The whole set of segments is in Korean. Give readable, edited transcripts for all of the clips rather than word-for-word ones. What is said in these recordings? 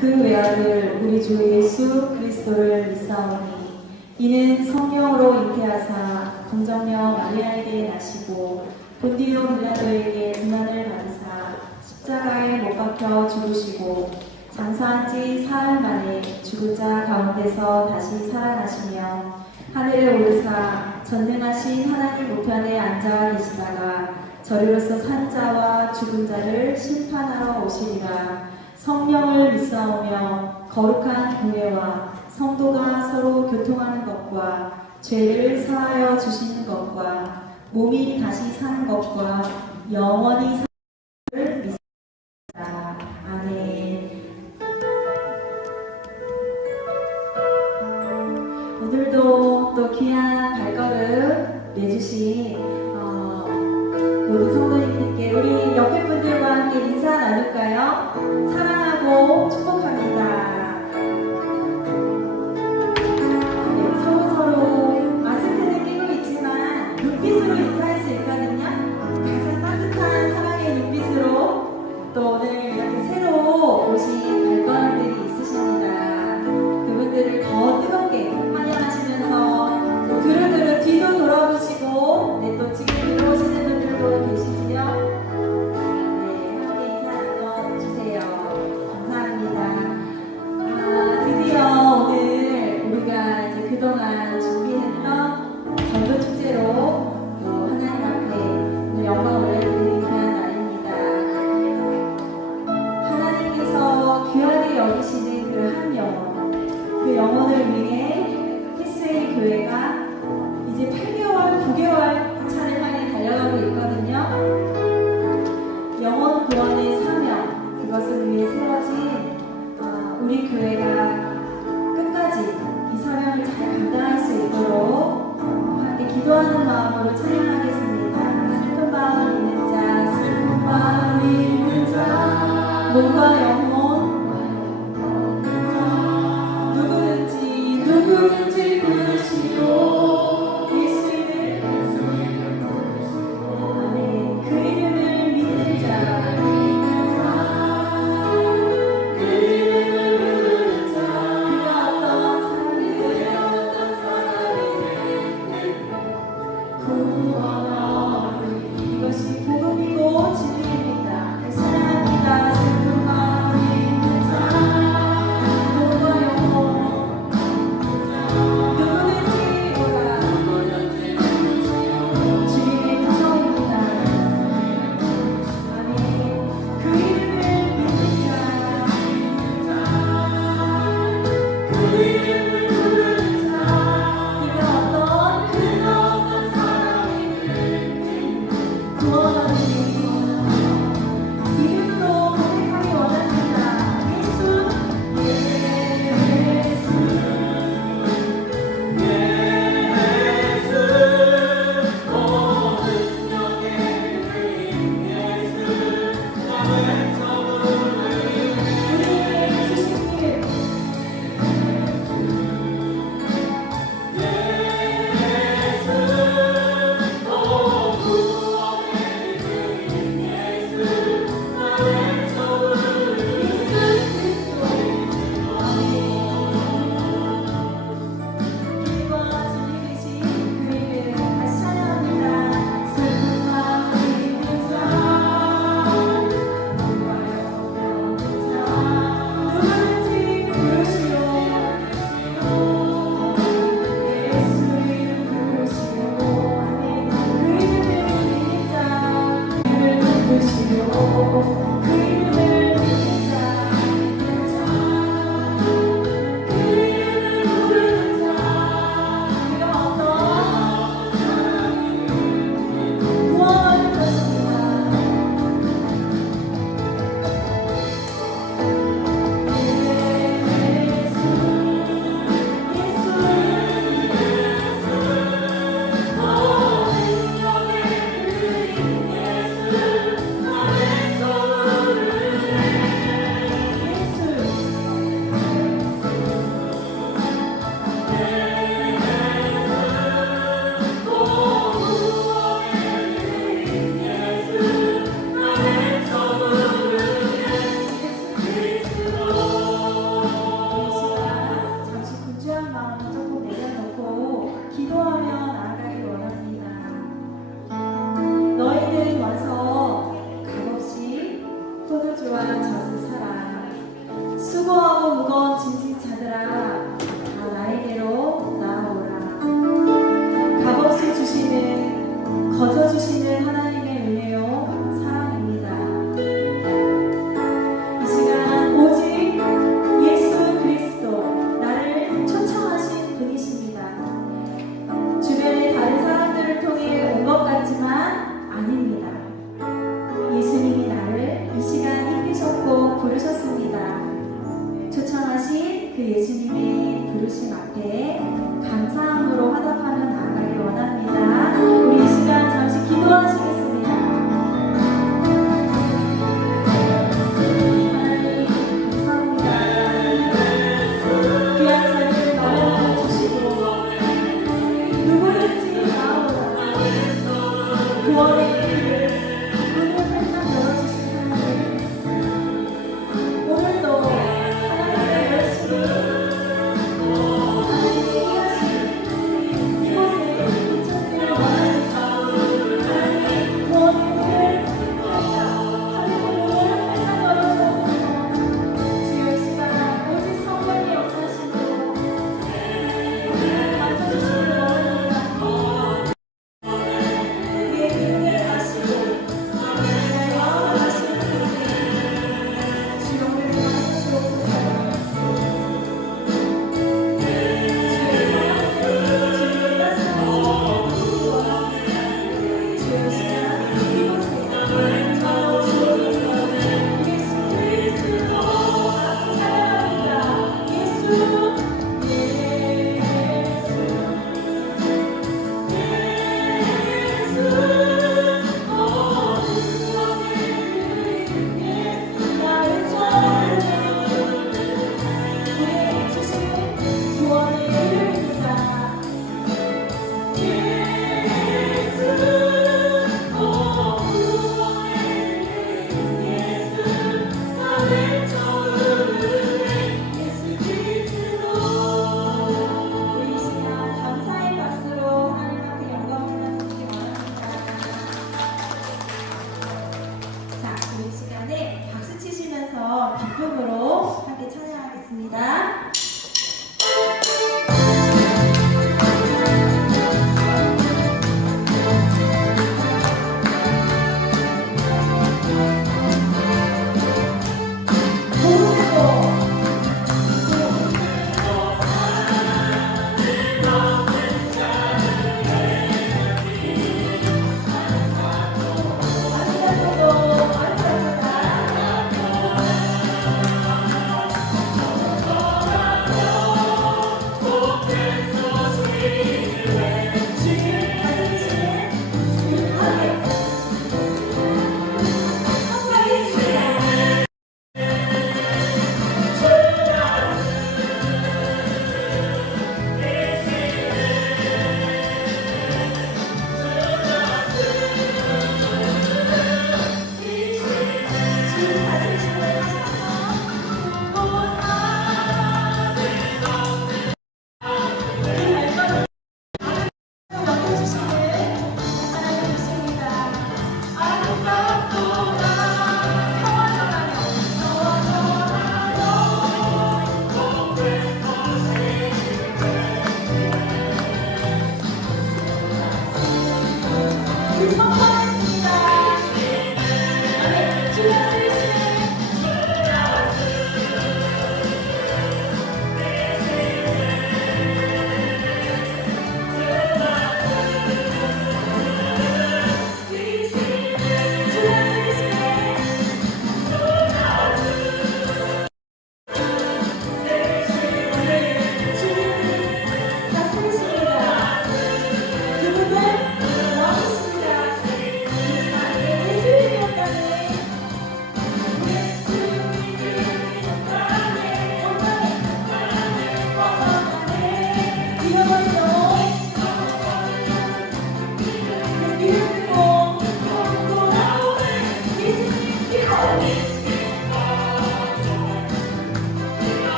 그 외아들 우리 주 예수 그리스도를 믿사오니 이는 성령으로 잉태하사 동정녀 마리아에게 나시고 본디오 빌라도에게 고난을 받으사 십자가에 못 박혀 죽으시고 장사한 지 사흘 만에 죽은 자 가운데서 다시 살아나시며 하늘에 오르사 전능하신 하나님 우편에 앉아 계시다가 저리로서 산 자와 죽은 자를 심판하러 오시리라. 성령을 믿사오며 거룩한 교회와 성도가 서로 교통하는 것과 죄를 사하여 주시는 것과 몸이 다시 사는 것과 영원히 사는 것을 믿습니다. 아멘. 오늘도 또 귀한 발걸음 내주신 모든 성도님들께 우리 옆에 분들과 함께 인사 나눌까요? 사랑하고 축복합니다. 네, 서로 마스크는 끼고 있지만 눈빛으로 인사할 수 있거든요. 가장 따뜻한 사랑의 눈빛으로 또 오늘 이렇게 새로 오신 발걸음들이 있으십니다. 그분들을 더 뜨겁게 환영하시면서 또 두루두루 뒤도 돌아보시고 네, 또 지금 들어오시는 분들도 계시지요? 네, 함께 인사 나눠주세요. 감사합니다. 드디어 오늘 우리가 이제 그동안 준비했던 전도축제로 또 하나님 앞에 오늘 영광 올려드리는 귀한 날입니다. 하나님께서 귀하게 여기시는 그 한 영혼, 그 영혼을 위해 피스웨이 교회가 이제 8개월, 9개월 차를 향해 달려가고 있거든요. 영혼 구원의 사명, 그것을 위해 세워진 우리 교회가 끝까지 이 사명을 잘 감당할 수 있도록 함께 기도하는 마음으로 찬양하겠습니다. 슬픈 마음을 있는 자, 슬픈 마음을 있는 자, 몸과 영혼 누구든지 부르시고 예수를 그 이름을 믿는 자, 그 이름을 예수님의 부르심 앞에 감사함으로 화답하며 나아가길 원합니다. 우리 이 시간 잠시 기도하시겠습니다. 하나님 감사합니다. 귀한 자리를 마련해 주시고 누구든지 나오라 구원의 문을 활짝 열어주신 하나님, 오늘도 하나님의 열심히 하나님이 하시는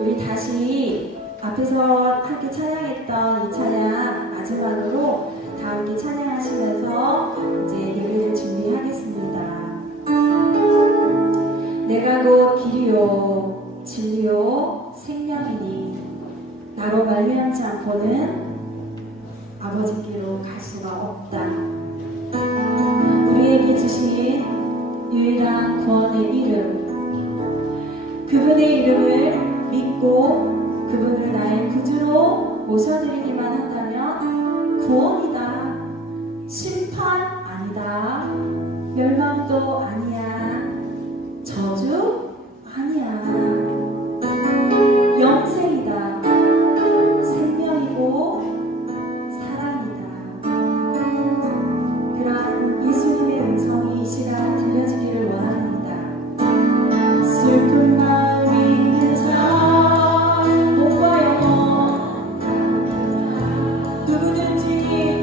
우리 다시 앞에서 함께 찬양했던 이 찬양 마지막으로 다 함께 찬양하시면서 이제 예배를 준비하겠습니다. 내가 곧 길이요 진리요 생명이니 나로 말미암지 않고는 아버지께로 갈 수가 없다. 우리에게 주신 유일한 구원의 이름, 그분의 이름을 믿고 그분을 나의 구주로 모셔드리기만 한다면 구원이다, 심판 아니다, 멸망도 아니야, 저주 아니야, 영생이다, 생명이고 사랑이다. 그런 예수님의 음성이 이 시간 들려지기를 원합니다. 슬픈 마음 있는 자, 몸과 영혼 누구든지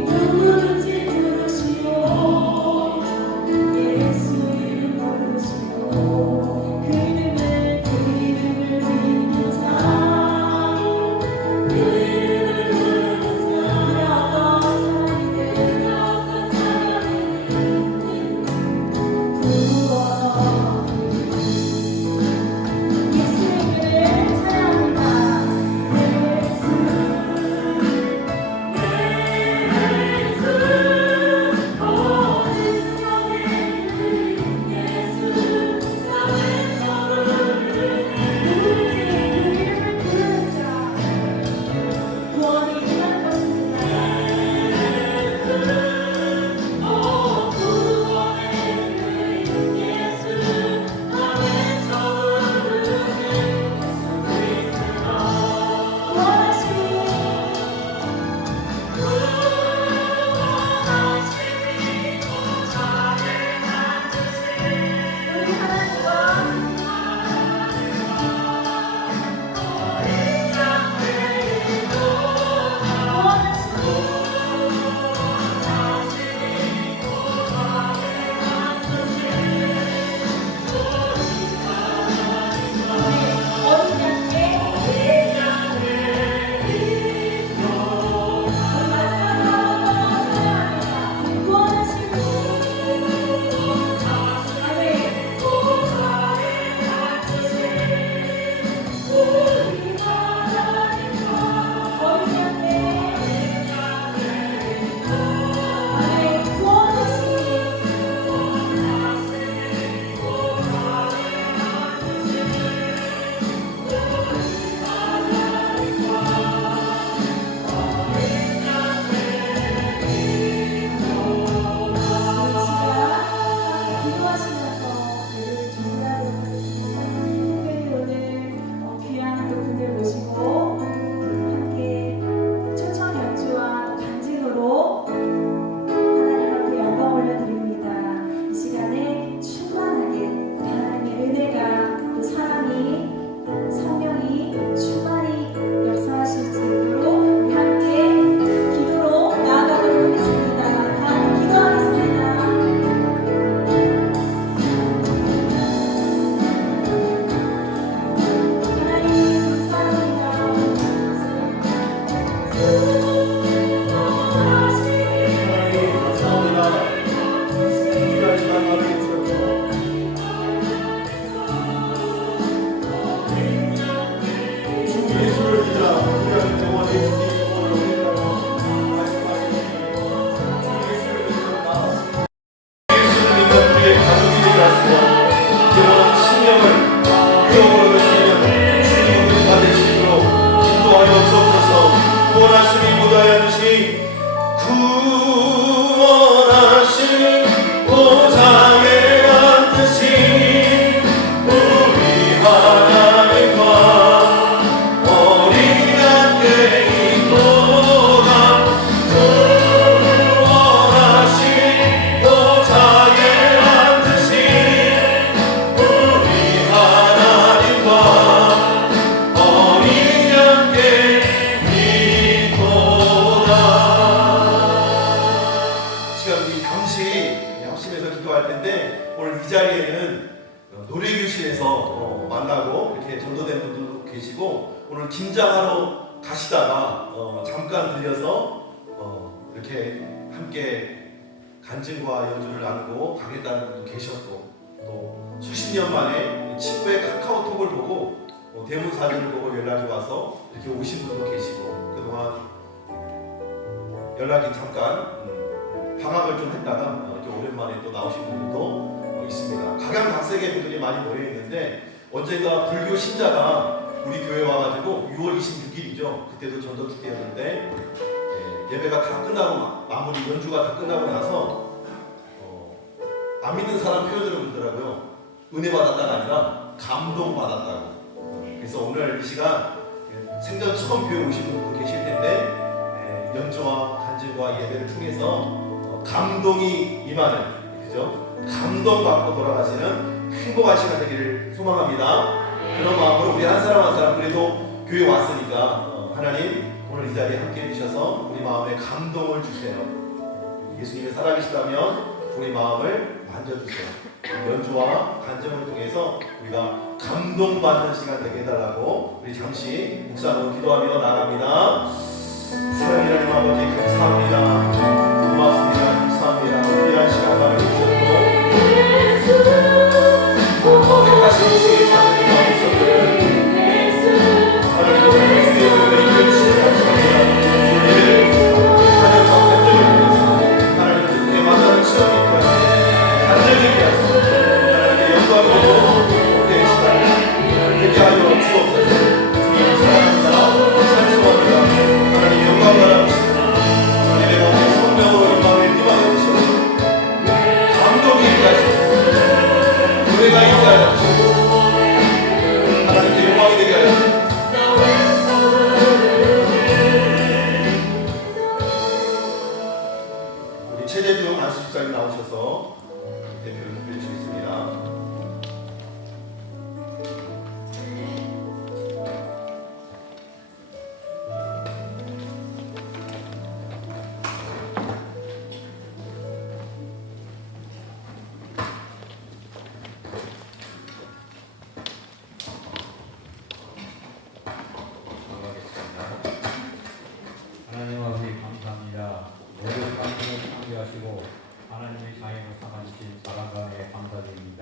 이렇게 전도된 분들도 계시고 오늘 김장하러 가시다가 잠깐 들려서 이렇게 함께 간증과 연주를 나누고 가겠다는 분도 계셨고 또 수십 년 만에 친구의 카카오톡을 보고 대문 사진을 보고 연락이 와서 이렇게 오신 분도 계시고 그동안 연락이 잠깐 방학을 좀 했다가 이렇게 오랜만에 또 나오신 분들도 있습니다. 각양각색의 분들이 많이 모여 있는데 언젠가 불교 신자가 우리 교회 와가지고 6월 26일이죠. 그때도 전도특 때였는데 예배가 다 끝나고 마무리 연주가 다 끝나고 나서 안 믿는 사람 표현으로 그러더라고요. 은혜 받았다가 아니라 감동 받았다고. 그래서 오늘 이 시간 생전 처음 교회 오신 분도 계실 텐데 연주와 간증과 예배를 통해서 감동이 임하는 그죠? 감동받고 돌아가시는 행복한 시간 되기를 소망합니다. 그런 마음으로 우리 한 사람 한 사람 그래도 교회 왔으니까 하나님 오늘 이 자리에 함께 해주셔서 우리 마음에 감동을 주세요. 예수님이 살아계시다면 우리 마음을 만져주세요. 연주와 간증을 통해서 우리가 감동받는 시간 되게 해달라고 우리 잠시 묵상으로 기도하며 나갑니다. 사랑하는 하나님 아버지 감사합니다. 고맙습니다. 감사합니다. 귀한 시간 마련해주셨고 택하신 주의 자녀의 마음속을 하나님 주의 은혜를 이끌어주시니 감사합니다. 하나님과 간증을 통해서 하나님을 듣게 만나는 시험이 있게 하시고 간증이 있게 하시고 하나님의 영광으로 복된 시간을 되게 하여 주옵소서. 주님 사랑합니다. 찬송합니다. 하나님 영광 바랍니다. 예배 가운데 성령으로 임하게 임하여 주시옵소서. 감동이 있게 하시옵소서. 노래가 있게 하여 주시옵소서. 하나님께 영광이 되게 하여 주시옵소서. 우리 최재중 안수집사님 나오셔서 대표를 해주시겠습니다. 하나님 아버지 감사합니다. 모든 감동을 창조하시고 하나님의 자연을 삼아주신 사랑감에 감사드립니다.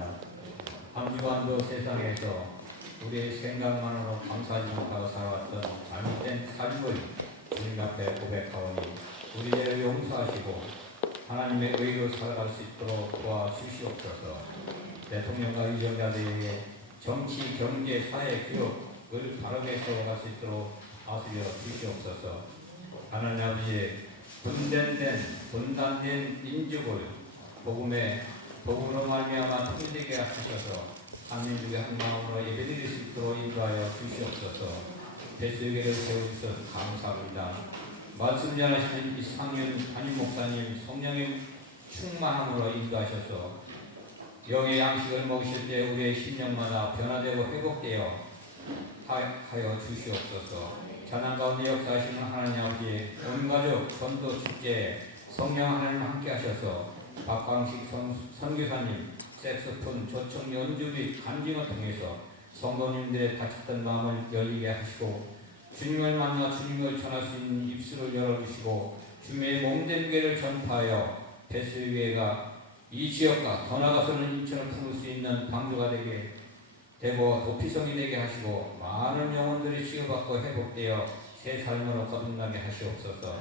한 주간도 세상에서 우리의 생각만으로 감사하지 못하고 살아왔던 잘못된 삶을 주님 앞에 고백하오니 우리 죄를 용서하시고 하나님의 의로 살아갈 수 있도록 도와주시옵소서. 대통령과 위정자들에게 정치, 경제, 사회, 교육을 바르게 세워갈 수 있도록 다스려 주시옵소서. 하나님 아버지 분단된 민족을 복음으로 말미암아 통일되게 하셔서 한민족의 한 마음으로 예배드릴 수 있도록 인도하여 주시옵소서. 배수교회를 세워주셔서 감사합니다. 말씀 전하시는 이상윤 담임 목사님 성령의 충만함으로 인도하셔서 영의 양식을 먹으실 때 우리의 심령마다 변화되고 회복되어 하여 주시옵소서. 자난 가운데 역사하시는 하나님 아버지 온 가족 전도 축제 성령 하나님 함께 하셔서 박광식 선교사님 색소폰 조청 연주 및 간증을 통해서 성도님들의 다쳤던 마음을 열리게 하시고 주님을 만나 주님을 전할 수 있는 입술을 열어주시고 주님의 몸된 교회를 전파하여 배수교회가 이 지역과 더 나아가서는 인천을 품을 수 있는 방주가 되게 되고 도피성이 되게 하시고 많은 영혼들이 치유받고 회복되어 새 삶으로 거듭나게 하시옵소서.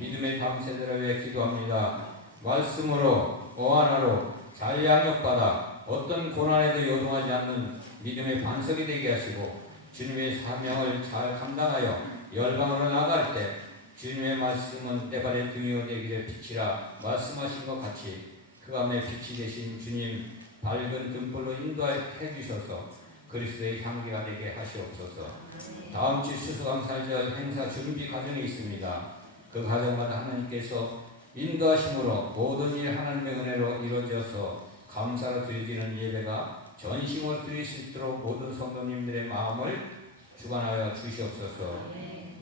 믿음의 다음 세대를 위해 기도합니다. 말씀으로 오하나로 잘 양육받아 어떤 고난에도 요동하지 않는 믿음의 반석이 되게 하시고 주님의 사명을 잘 감당하여 열방으로 나갈 때 주님의 말씀은 떼발의 등이요 되기를 빛이라 말씀하신 것 같이 그 안에 빛이 되신 주님 밝은 등불로 인도해 주셔서 그리스도의 향기가 되게 하시옵소서. 다음 주 추수감사절 행사 준비 과정이 있습니다. 그 과정마다 하나님께서 인도하심으로 모든 일 하나님의 은혜로 이루어져서 감사로 드리는 예배가 전심으로 드릴 수 있도록 모든 성도님들의 마음을 주관하여 주시옵소서.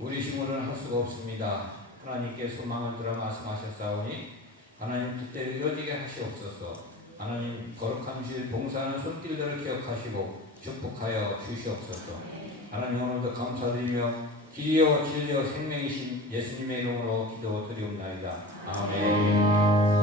우리 힘으로는 할 수가 없습니다. 하나님께 소망을 들어 말씀하셨사오니 하나님 뜻대로 이루어지게 하시옵소서. 하나님 거룩한 주일 봉사하는 손길들을 기억하시고 축복하여 주시옵소서. 하나님 오늘도 감사드리며 길이요 진리요 생명이신 예수님의 이름으로 기도드리옵나이다. 아멘.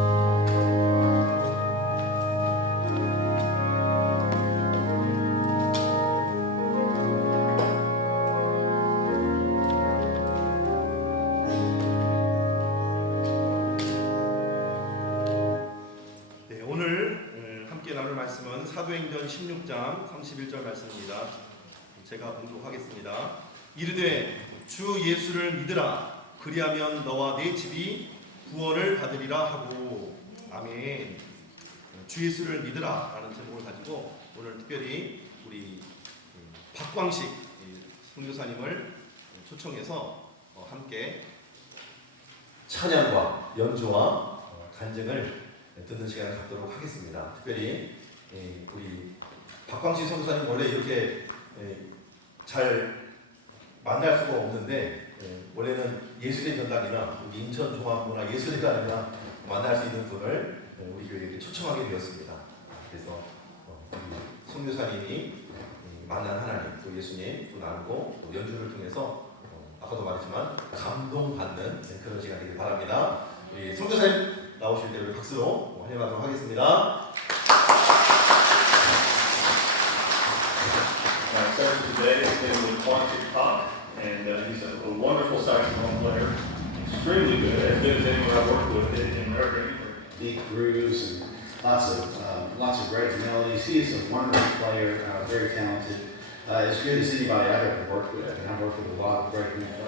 네, 오늘 함께 나눌 말씀은 사도행전 16장 31절 말씀입니다. 제가 봉독하겠습니다. 이르되 주 예수를 믿으라. 그리하면 너와 네 집이 구원을 받으리라 하고. 아멘. 주 예수를 믿으라 라는 제목을 가지고 오늘 특별히 우리 박광식 선교사님을 초청해서 함께 찬양과 연주와 간증을 듣는 시간을 갖도록 하겠습니다. 특별히 우리 박광식 선교사님 원래 이렇게 잘 만날 수가 없는데 원래는 예술의 전당이나 인천 종합문화예술회관이나 만날 수 있는 분을 우리 교회에 초청하게 되었습니다. 그래서 우리 선교사님이 만난 하나님, 또 예수님, 또 나누고 또 연주를 통해서 아까도 말했지만 감동받는 그런 시간이 되길 바랍니다. 우리 선교사님 나오실 때 우리 박수로 환영하도록 하겠습니다. Our session today is named Quantic Pop, and he's a wonderful saxophone player, extremely good as anyone I've worked with in America. Deep grooves and lots of great melodies. He is a wonderful player, very talented, as good as anybody I've ever worked with, and I've worked with a lot of great new players.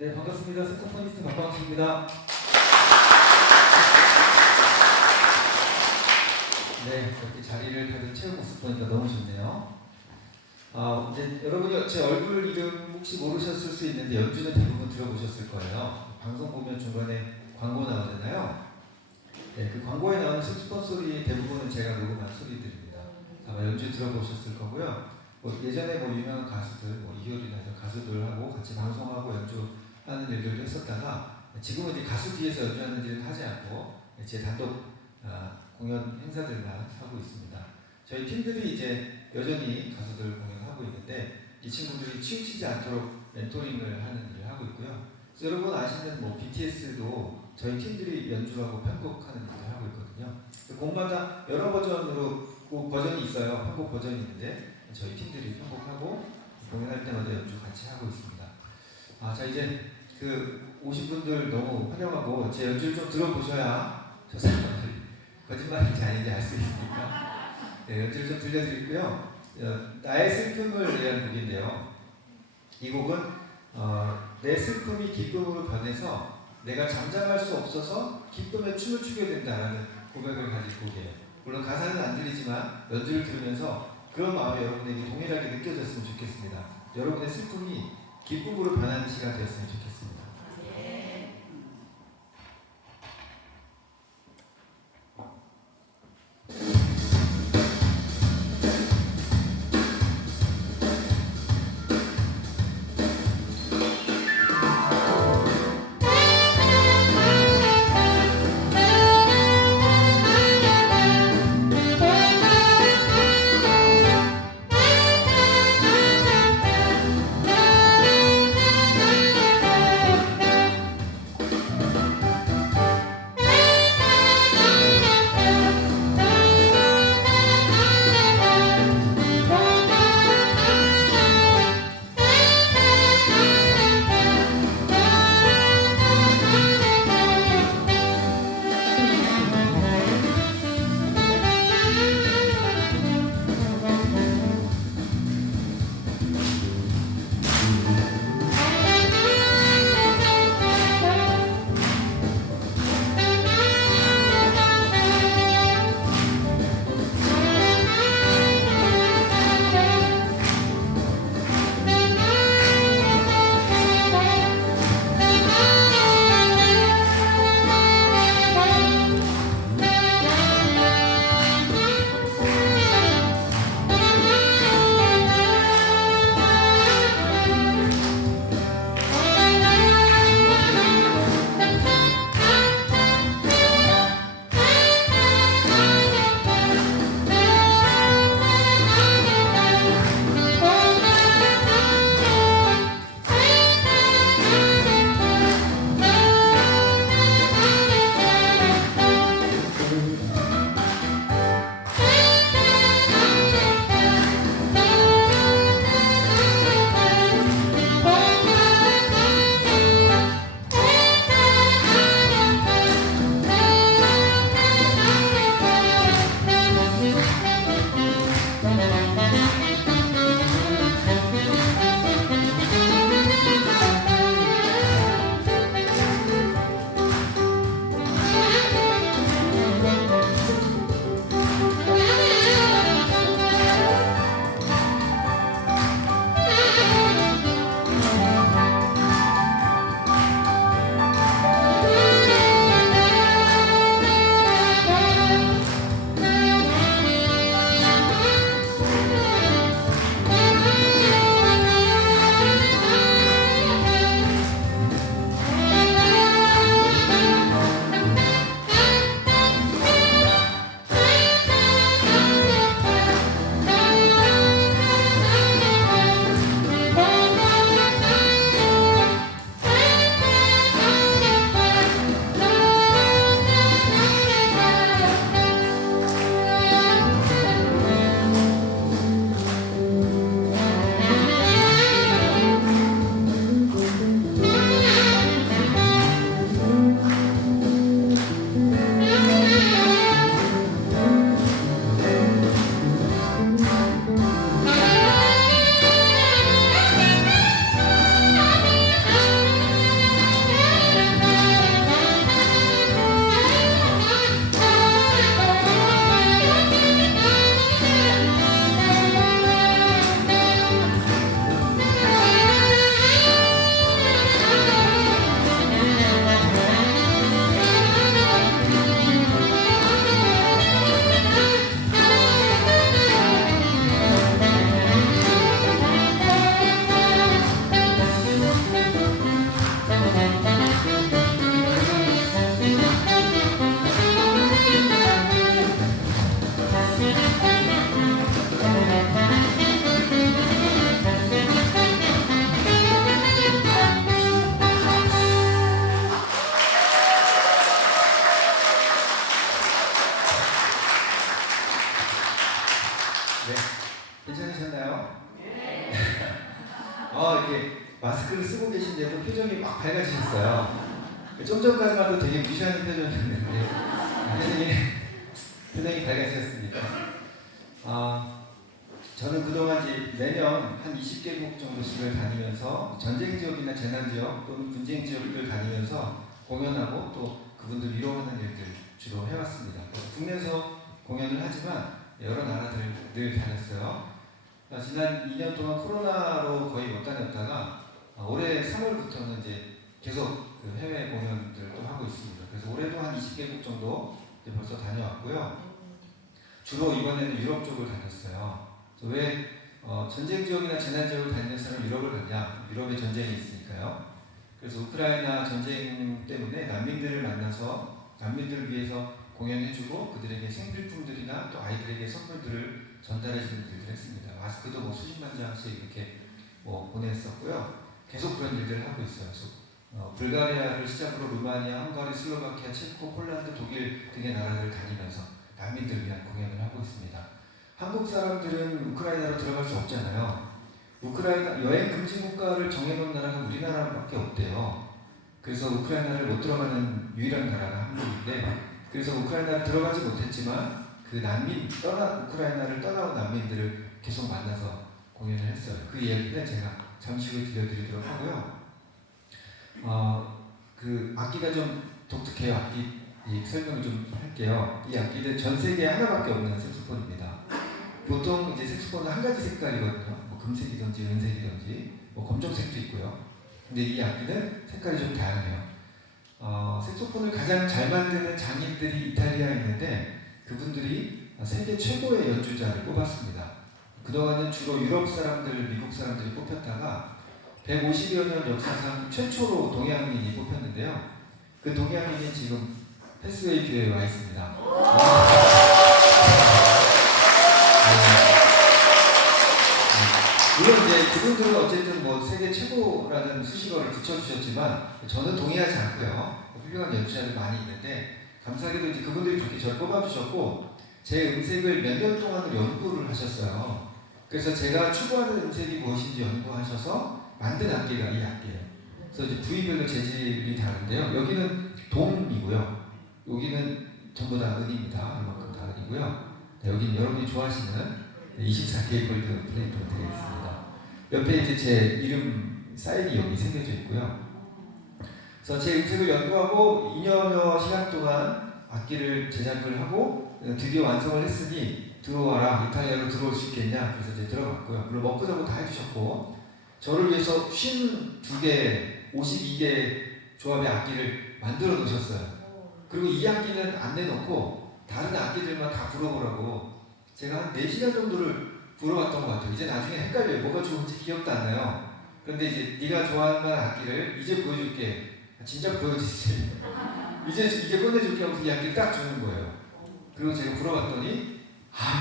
네, 반갑습니다. 색소포니스트 박광식입니다. 네, 이렇게 자리를 가득 채운 모습 보니까 너무 좋네요. 이제 여러분이 제 얼굴 이름 혹시 모르셨을 수 있는데 연주는 대부분 들어보셨을 거예요. 방송 보면 중간에 광고 나오잖아요. 네, 그 광고에 나오는 색소폰 소리 대부분은 제가 녹음한 소리들입니다. 아마 연주 들어보셨을 거고요. 예전에 유명한 가수들, 이효리나 이런 가수들하고 같이 방송하고 연주하는 일들도 했었다가 지금은 이제 가수 뒤에서 연주하는 일은 하지 않고 제 단독 공연 행사들만 하고 있습니다. 저희 팀들이 이제 여전히 가수들 공연하고 있는데 이 친구들이 치우치지 않도록 멘토링을 하는 일을 하고 있고요. 그래서 여러분 아시는 BTS도 저희 팀들이 연주하고 편곡하는 일을 하고 있거든요. 곡마다 여러 버전으로 버전이 있어요. 편곡 버전이 있는데 저희 팀들이 편곡하고 공연할 때마다 연주 같이 하고 있습니다. 자 이제 오신 분들 너무 환영하고 제 연주를 좀 들어보셔야 저 사람들이 거짓말인지 아닌지 알 수 있으니까 네, 연주를 좀 들려드리고요. 나의 슬픔을 위한 곡인데요. 이 곡은 내 슬픔이 기쁨으로 변해서 내가 잠잠할 수 없어서 기쁨에 춤을 추게 된다라는 고백을 가진 곡이에요. 물론 가사는 안 들리지만 연주를 들으면서 그런 마음이 여러분에게 동일하게 느껴졌으면 좋겠습니다. 여러분의 슬픔이 기쁨으로 변하는 시간 되었으면 좋겠습니다. 마스크를 쓰고 계신데도 표정이 막 밝아지셨어요. 좀 전까지만 해도 되게 무시하는 표정이었는데 표정이 밝아지셨습니다. 저는 그동안 이제 매년 한 20개국 정도씩을 다니면서 전쟁 지역이나 재난 지역 또는 분쟁 지역을 다니면서 공연하고 또 그분들 위로하는 일들 주로 해왔습니다. 국내에서 공연을 하지만 여러 나라들을 늘 다녔어요. 지난 2년 동안 코로나로 거의 못 다녔다가 올해 3월부터는 이제 계속 그 해외 공연들도 하고 있습니다. 그래서 올해도 한 20개국 정도 이제 벌써 다녀왔고요. 주로 이번에는 유럽 쪽을 다녔어요. 왜 전쟁 지역이나 재난 지역을 다니는 사람은 유럽을 갔냐? 유럽에 전쟁이 있으니까요. 그래서 우크라이나 전쟁 때문에 난민들을 만나서 난민들을 위해서 공연해주고 그들에게 생필품들이나 또 아이들에게 선물들을 전달해주는 일들을 했습니다. 마스크도 뭐 수십만 장씩 이렇게 보냈었고요. 계속 그런 일들을 하고 있어요. 불가리아를 시작으로 루마니아, 헝가리, 슬로바키아, 체코, 폴란드, 독일 등의 나라들을 다니면서 난민들을 위한 공연을 하고 있습니다. 한국 사람들은 우크라이나로 들어갈 수 없잖아요. 우크라이나 여행 금지 국가를 정해놓은 나라가 우리나라밖에 없대요. 그래서 우크라이나를 못 들어가는 유일한 나라가 한국인데, 그래서 우크라이나를 들어가지 못했지만 그 우크라이나를 떠나온 난민들을 계속 만나서 공연을 했어요. 그 이야기는 제가 잠시 후에 들려드리도록 하고요. 그 악기가 좀 독특해요. 악기 설명을 좀 할게요. 이 악기는 전 세계에 하나밖에 없는 색소폰입니다. 보통 이제 색소폰은 한 가지 색깔이거든요. 뭐 금색이든지 은색이든지 뭐 검정색도 있고요. 근데 이 악기는 색깔이 좀 다양해요. 색소폰을 가장 잘 만드는 장인들이 이탈리아에 있는데 그분들이 세계 최고의 연주자를 뽑았습니다. 그동안은 주로 유럽 사람들, 미국 사람들이 뽑혔다가 150여 년 역사상 최초로 동양인이 뽑혔는데요. 그 동양인이 지금 패스웨이 교회에 와 있습니다. 물론 이제 그분들은 어쨌든 뭐 세계 최고라는 수식어를 붙여주셨지만 저는 동의하지 않고요. 훌륭한 연주자들 많이 있는데 감사하게도 이제 그분들이 그렇게 저를 뽑아주셨고 제 음색을 몇 년 동안 연구를 하셨어요. 그래서 제가 추구하는 음색이 무엇인지 연구하셔서 만든 악기가 이 악기예요. 그래서 이제 부위별로 재질이 다른데요. 여기는 동이고요. 여기는 전부 다 은입니다. 이만큼 다 은이고요. 여기는 여러분이 좋아하시는 24K 골드 플레이트로 되어 있습니다. 옆에 이제 제 이름 사인이 여기 새겨져 있고요. 그래서 제 음색을 연구하고 2년여 시간 동안 악기를 제작을 하고 드디어 완성을 했으니 들어와라, 이탈리아로 들어올 수 있겠냐. 그래서 이제 들어갔고요. 물론 먹고 자고 다 해주셨고 저를 위해서 52개, 52개 조합의 악기를 만들어 놓으셨어요. 그리고 이 악기는 안 내놓고 다른 악기들만 다 불어보라고 제가 한 4시간 정도를 불어봤던 것 같아요. 이제 나중에 헷갈려요. 뭐가 좋은지 기억도 안 나요. 그런데 이제 네가 좋아하는 악기를 이제 보여줄게. 진짜 보여주지. 이제 이게 끝내줄게 하고 이 악기를 딱 주는 거예요. 그리고 제가 불어봤더니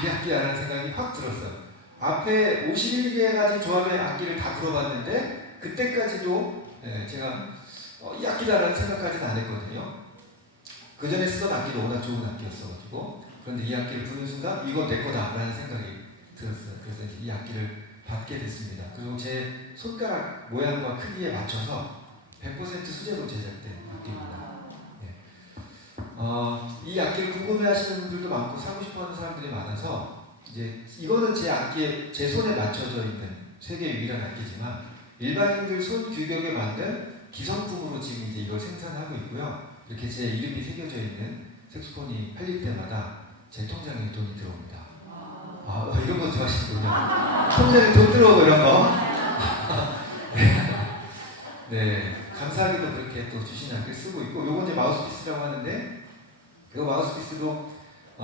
이 악기야라는 생각이 확 들었어요. 앞에 51개가지 조합의 악기를 다 불어봤는데 그때까지도 제가 이 악기다라는 생각까지는 안 했거든요. 그 전에 쓰던 악기도 워낙 좋은 악기였어가지고 그런데 이 악기를 부는 순간 이건 내 거다라는 생각이 들었어요. 그래서 이제 이 악기를 받게 됐습니다. 그리고 제 손가락 모양과 크기에 맞춰서 100% 수제로 제작된 악기입니다. 이 악기를 궁금해하시는 분들도 많고 사고 싶어하는 사람들이 많아서 이제 이거는 제 악기에 제 손에 맞춰져 있는 세계 유일한 악기지만 일반인들 손 규격에 맞는 기성품으로 지금 이제 이걸 생산하고 있고요. 이렇게 제 이름이 새겨져 있는 색소폰이 팔릴 때마다 제 통장에 돈이 들어옵니다. 이런 거 좋아하시는군요. 통장에 돈 들어오고 이런 거. 네, 감사하게도 그렇게 또 주신 악기를 쓰고 있고, 요건 이제 마우스피스라고 하는데, 그 마우스피스도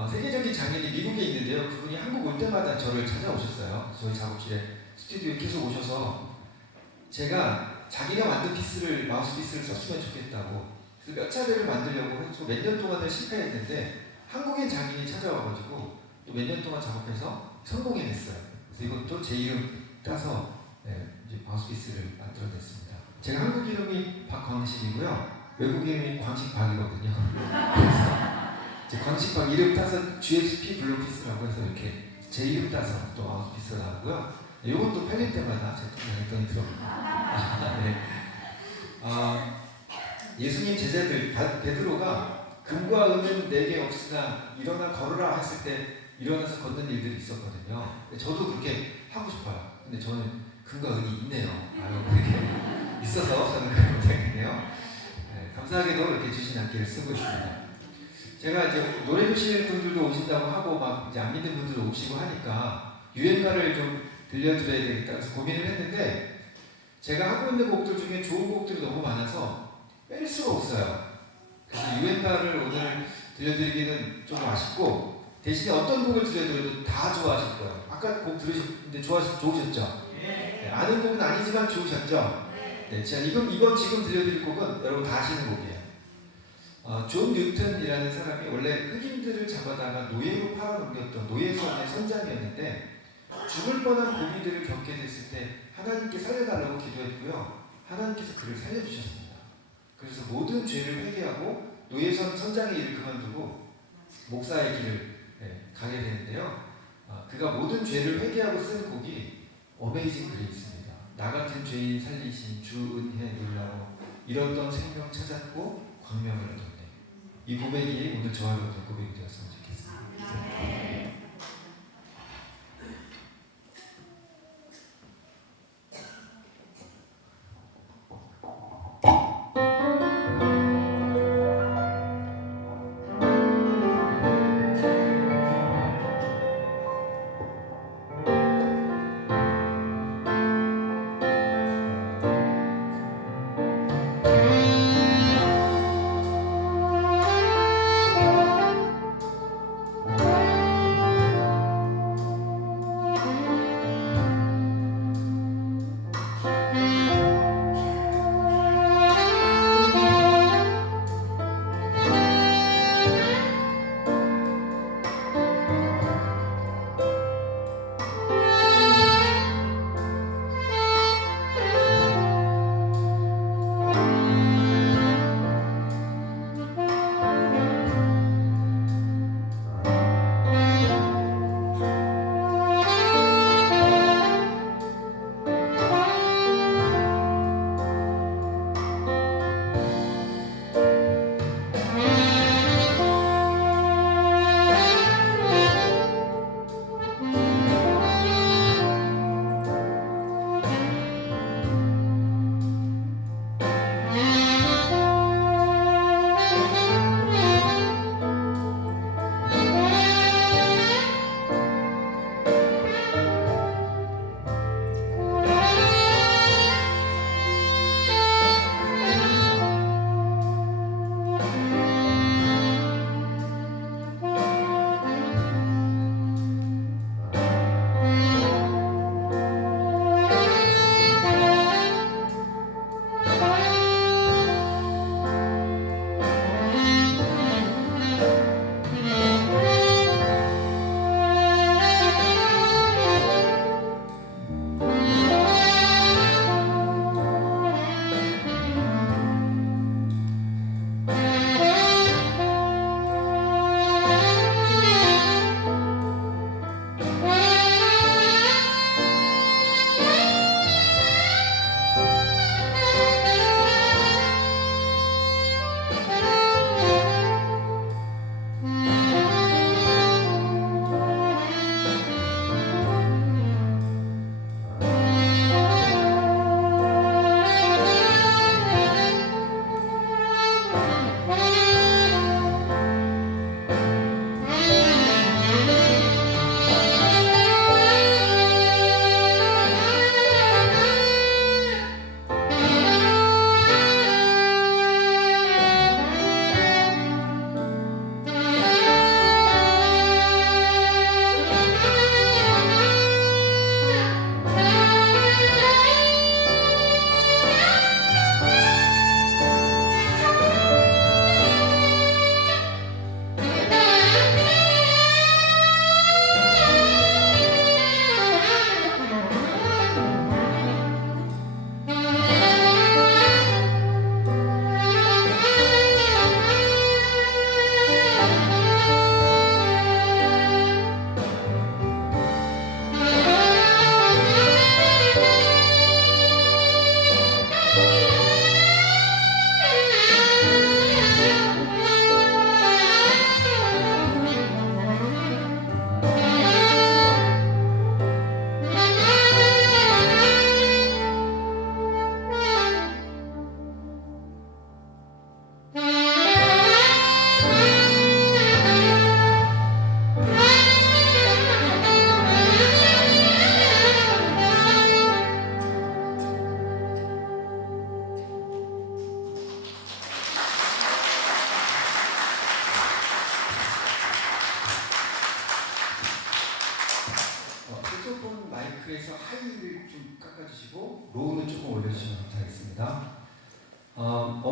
세계적인 장인이 미국에 있는데요. 그분이 한국 올 때마다 저를 찾아오셨어요. 저희 작업실에 스튜디오에 계속 오셔서 제가 자기가 만든 마우스피스를 썼으면 좋겠다고 그래서 몇 차례를 만들려고 해서 몇 년 동안을 실패했는데 한국인 장인이 찾아와가지고 또 몇 년 동안 작업해서 성공해냈어요. 그래서 이것도 제 이름 따서 이제 마우스피스를 만들어냈습니다. 제가 한국 이름이 박광식이고요. 외국 이름이 광식박이거든요. 그래서 이제 광식박 이름 따서 GXP 블루피스라고 해서 이렇게 제 이름 따서 또 마우스피스가 나오고요. 이것도 팔릴 때마다 제 통장에 돈이 들어옵니다. 예수님 제자들 베드로가 금과 은은 내게 없으나 일어나 걸으라 했을 때 일어나서 걷는 일들이 있었거든요. 저도 그렇게 하고 싶어요. 근데 저는 금과 은이 있네요. 아유, 그렇게 있어서 저는 그렇게 못하겠네요. 네, 감사하게도 이렇게 주신 악기를 쓰고 있습니다. 제가 이제 노래 교실 분들도 오신다고 하고 막 이제 안 믿는 분들도 오시고 하니까 유행가를 좀 들려드려야 되겠다 해서 고민을 했는데 제가 하고 있는 곡들 중에 좋은 곡들이 너무 많아서 뺄 수가 없어요. 그래서 유행가를 오늘 들려드리기는 좀 아쉽고 대신에 어떤 곡을 들려드려도 다 좋아하실 거예요. 아까 곡 들으셨는데 좋으셨죠? 네, 아는 곡은 아니지만 좋으셨죠? 네, 제가 이번 지금 들려드릴 곡은 여러분 다 아시는 곡이에요. 존 뉴턴이라는 사람이 원래 흑인들을 잡아다가 노예로 팔아넘겼던 노예선의 선장이었는데 죽을 뻔한 고비들을 겪게 됐을 때 하나님께 살려달라고 기도했고요. 하나님께서 그를 살려주셨습니다. 그래서 모든 죄를 회개하고 노예선 선장의 일을 그만두고 목사의 길을 가게 되는데요. 그가 모든 죄를 회개하고 쓴 곡이 어메이징 그레이스입니다. 나 같은 죄인 살리신 주 은혜 놀라워 잃었던 생명 찾았고 광명을 얻었네. 이 고백이 오늘 저와 여러분의 고백이 되었으면 좋겠습니다.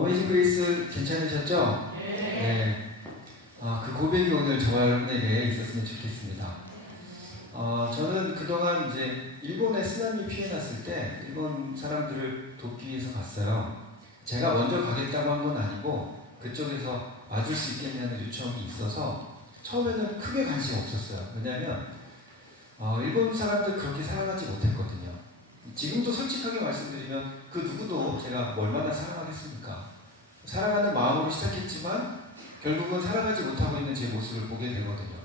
어메이징 그레이스 괜찮으셨죠? 네. 그 고백이 오늘 저에게 있었으면 좋겠습니다. 저는 그동안 이제 일본에 쓰나미 피해 났을 때 일본 사람들을 돕기 위해서 갔어요. 제가 먼저 가겠다고 한 건 아니고 그쪽에서 와줄 수 있겠냐는 요청이 있어서 처음에는 크게 관심 없었어요. 왜냐하면 일본 사람들 그렇게 사랑하지 못했거든요. 지금도 솔직하게 말씀드리면 그 누구도 제가 얼마나 사랑하겠습니까? 사랑하는 마음으로 시작했지만 결국은 사랑하지 못하고 있는 제 모습을 보게 되거든요.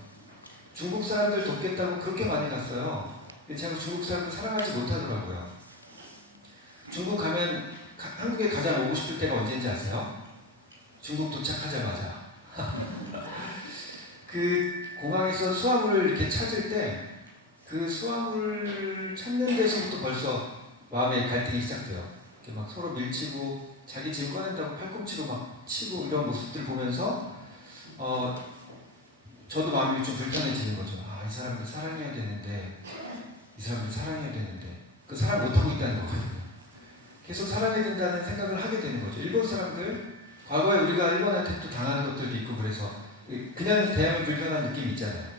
중국 사람들 돕겠다고 그렇게 많이 갔어요. 근데 제가 중국 사람들 사랑하지 못하더라고요. 중국 가면 한국에 가장 오고 싶을 때가 언제인지 아세요? 중국 도착하자마자. 그 공항에서 수화물을 이렇게 찾을 때 그 수화물 찾는 데서부터 벌써 마음의 갈등이 시작돼요. 이렇게 막 서로 밀치고 자기 짐 꺼낸다고 팔꿈치로 막 치고 이런 모습들 보면서 저도 마음이 좀 불편해지는 거죠. 이 사람들 사랑해야 되는데 이 사람들 사랑해야 되는데 그 사랑 못하고 있다는 거거든요. 계속 사랑해야 된다는 생각을 하게 되는 거죠. 일본 사람들 과거에 우리가 일본한테 또 당한 것들도 있고 그래서 그냥 대하면 불편한 느낌이 있잖아요.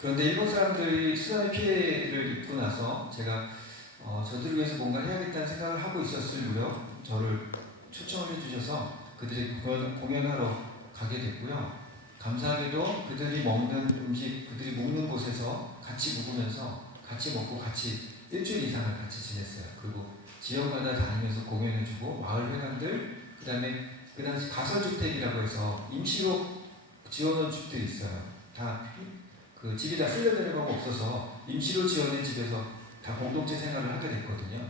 그런데 일본 사람들이 수많은 피해를 입고 나서 제가 저들을 위해서 뭔가 해야겠다는 생각을 하고 있었을 무렵 저를 초청을 해주셔서 그들이 공연하러 가게 됐고요. 감사하게도 그들이 먹는 음식, 그들이 묵는 곳에서 같이 묵으면서 같이 먹고 같이 일주일 이상을 같이 지냈어요. 그리고 지역마다 다니면서 공연해주고 마을 회관들, 그 당시 가설주택이라고 해서 임시로 지어놓은 집들이 있어요. 다 그 집이 다 쓸려 내려가고 없어서 임시로 지어낸 집에서 다 공동체 생활을 하게 됐거든요.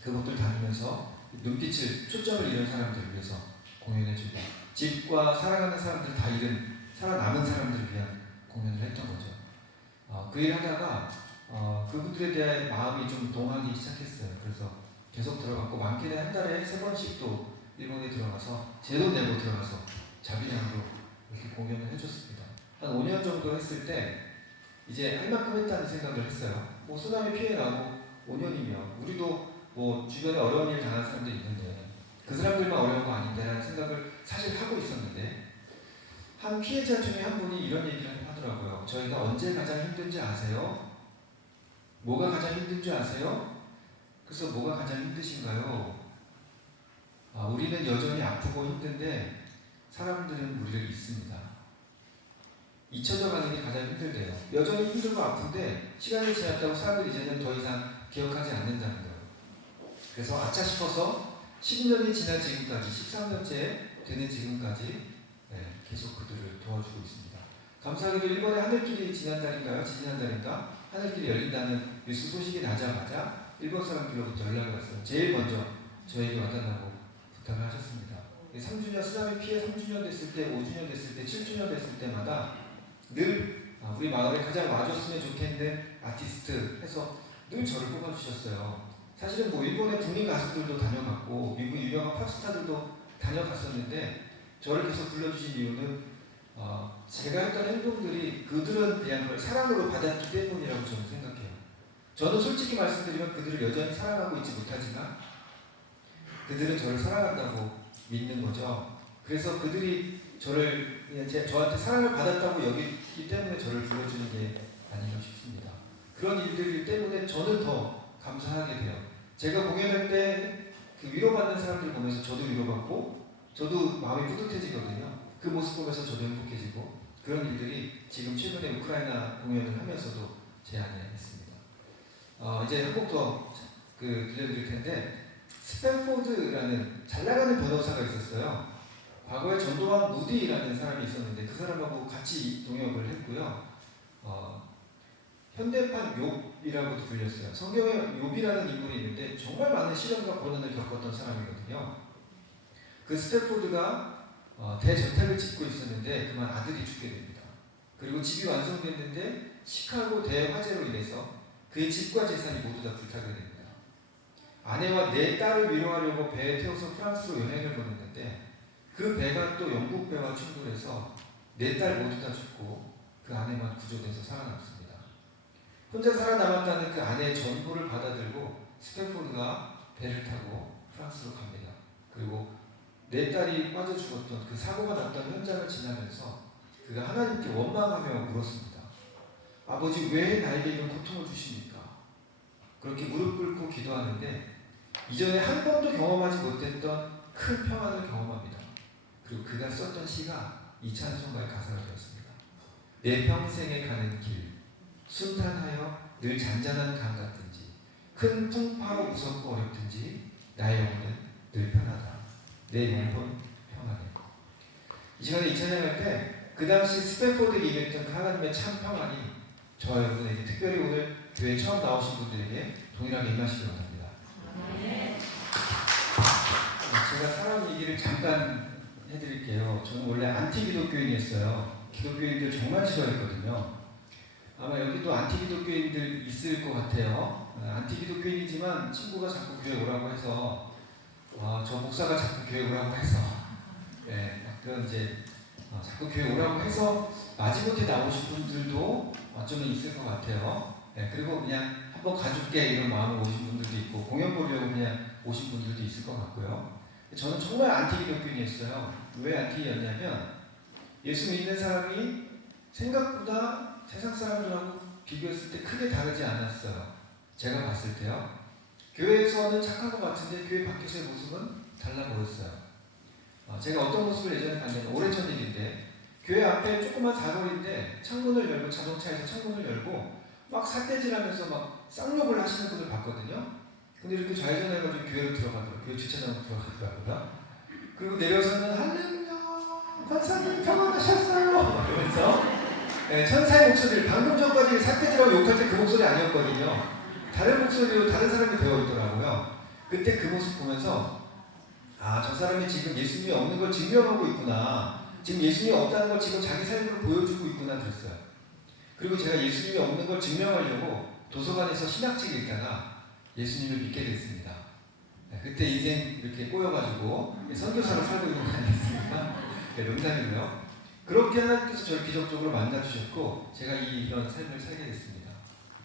그것들 다니면서 눈빛을 초점을 잃은 사람들을 위해서 공연해주고 집과 사랑하는 사람들 다 잃은 살아남은 사람들을 위한 공연을 했던 거죠. 그 일 하다가 그분들에 대한 마음이 좀 동하기 시작했어요. 그래서 계속 들어갔고 많게는 한 달에 3번씩 또 일본에 들어가서 제 돈 내고 들어가서 자비량으로 이렇게 공연을 해줬습니다. 한 5년 정도 했을 때 이제 할 만큼 했다는 생각을 했어요. 뭐 쓰나미 피해 나고 5년이면 우리도 뭐 주변에 어려운 일 당한 사람들이 있는데 그 사람들만 어려운 거 아닌데라는 생각을 사실 하고 있었는데 한 피해자 중에 한 분이 이런 얘기를 하더라고요. 저희가 언제 가장 힘든지 아세요? 뭐가 가장 힘든지 아세요? 그래서 뭐가 가장 힘드신가요? 우리는 여전히 아프고 힘든데 사람들은 우리를 잊습니다. 잊혀져 가는 게 가장 힘들대요. 여전히 힘들고 아픈데 시간이 지났다고 사람들이 이제는 더 이상 기억하지 않는다는 거예요. 그래서 아차 싶어서 10년이 지난 지금까지 13년째 되는 지금까지 계속 그들을 도와주고 있습니다. 감사하게도 일본의 하늘길이 지난달인가 하늘길이 열린다는 뉴스 소식이 나자마자 일본 사람들로부터 연락이 왔어요. 제일 먼저 저에게 와달라고 부탁을 하셨습니다. 3주년 쓰나미 피해 3주년 됐을 때, 5주년 됐을 때, 7주년 됐을 때마다 늘 우리 마을에 가장 와줬으면 좋겠는 아티스트 해서 늘 저를 뽑아주셨어요. 사실은 뭐 일본의 국민 가수들도 다녀갔고 미국 유명한 팝스타들도 다녀갔었는데 저를 계속 불러주신 이유는 제가 했던 행동들이 그들은 그냥 그걸 사랑으로 받았기 때문이라고 저는 생각해요. 저는 솔직히 말씀드리면 그들을 여전히 사랑하고 있지 못하지만 그들은 저를 사랑한다고 믿는 거죠. 그래서 그들이 저를 저한테 사랑을 받았다고 여기기 때문에 저를 불러주는 게 아닌가 싶습니다. 그런 일들 때문에 저는 더 감사하게 돼요. 제가 공연할 때 그 위로받는 사람들 보면서 저도 위로받고 저도 마음이 뿌듯해지거든요. 그 모습 보면서 저도 행복해지고 그런 일들이 지금 최근에 우크라이나 공연을 하면서도 제 안에 있습니다. 이제 한 곡 더 들려드릴 텐데 스탠포드라는 잘 나가는 변호사가 있었어요. 과거에 전도환 무디라는 사람이 있었는데 그 사람하고 같이 동역을 했고요. 현대판 욥이라고도 불렸어요. 성경에 욥이라는 인물이 있는데 정말 많은 시련과 고난을 겪었던 사람이거든요. 그 스탠포드가 대저택을 짓고 있었는데 그만 아들이 죽게 됩니다. 그리고 집이 완성됐는데 시카고 대화재로 인해서 그의 집과 재산이 모두 다 불타게 됩니다. 아내와 4딸을 위로하려고 배에 태워서 프랑스로 여행을 보냈는데 그 배가 또 영국 배와 충돌해서 4딸 모두 다 죽고 그 아내만 구조돼서 살아남습니다. 혼자 살아남았다는 그 아내의 전부를 받아들고 스탠포드가 배를 타고 프랑스로 갑니다. 그리고 내 딸이 빠져 죽었던 그 사고가 났던 현장을 지나면서 그가 하나님께 원망하며 물었습니다. 아버지, 왜 나에게 이런 고통을 주십니까? 그렇게 무릎 꿇고 기도하는데 이전에 한 번도 경험하지 못했던 큰 평안을 경험합니다. 그리고 그가 썼던 시가 이 찬송가의 가사가 되었습니다. 내 평생에 가는 길 순탄하여 늘 잔잔한 강 같든지 큰 풍파로 무섭고 어렵든지 나의 영혼은 늘 편하다. 내 영혼 평안해. 이 시간에 이 찬양할 때 그 당시 스탠포드에 임했던 그 하나님의 참 평안이 저와 여러분에게 특별히 오늘 교회 처음 나오신 분들에게 동일하게 임하시기 원합니다. 제가 사람 얘기를 잠깐 해드릴게요. 저는 원래 안티기독교인이었어요. 기독교인들 정말 싫어했거든요. 아마 여기도 안티기독교인들 있을 것 같아요. 안티기독교인이지만 친구가 자꾸 교회 오라고 해서 저 목사가 자꾸 교회 오라고 해서 약간 이제 자꾸 교회 오라고 해서 마지못해 나오신 분들도 어쩌면 있을 것 같아요. 그리고 그냥 한번 가줄게 이런 마음으로 오신 분들도 있고 공연 보려고 그냥 오신 분들도 있을 것 같고요. 저는 정말 안티기독교인이었어요. 왜 안티였냐면 예수 믿는 사람이 생각보다 세상 사람들하고 비교했을 때 크게 다르지 않았어요. 제가 봤을 때요. 교회에서는 착한 것 같은데 교회 밖에서의 모습은 달라 보였어요. 제가 어떤 모습을 예전에 봤냐면 오래전 일인데 교회 앞에 조그만 사거리인데 창문을 열고 자동차에서 창문을 열고 막 삿대질하면서 막 쌍욕을 하시는 분을 봤거든요. 근데 이렇게 좌회전해가지고 교회로 들어가더라고요. 교회 주차장으로 들어가더라고요. 그리고 내려서는 할렐루야 권사님 평안하셨어요 그러면서 천사의 목소리를 방금 전까지 삿대질하고 욕할 때 그 목소리 아니었거든요. 다른 목소리로 다른 사람이 되어 있더라고요. 그때 그 모습 보면서 저 사람이 지금 예수님이 없는 걸 증명하고 있구나. 지금 예수님이 없다는 걸 지금 자기 삶으로 보여주고 있구나 그랬어요. 그리고 제가 예수님이 없는 걸 증명하려고 도서관에서 신학책 읽다가 예수님을 믿게 됐습니다. 그때 인생 이렇게 꼬여가지고 선교사로 살고 있는 거 아니겠습니까? 농담이고요. 그렇게 하나님께서 저를 기적적으로 만나주셨고 제가 이런 삶을 살게 됐습니다.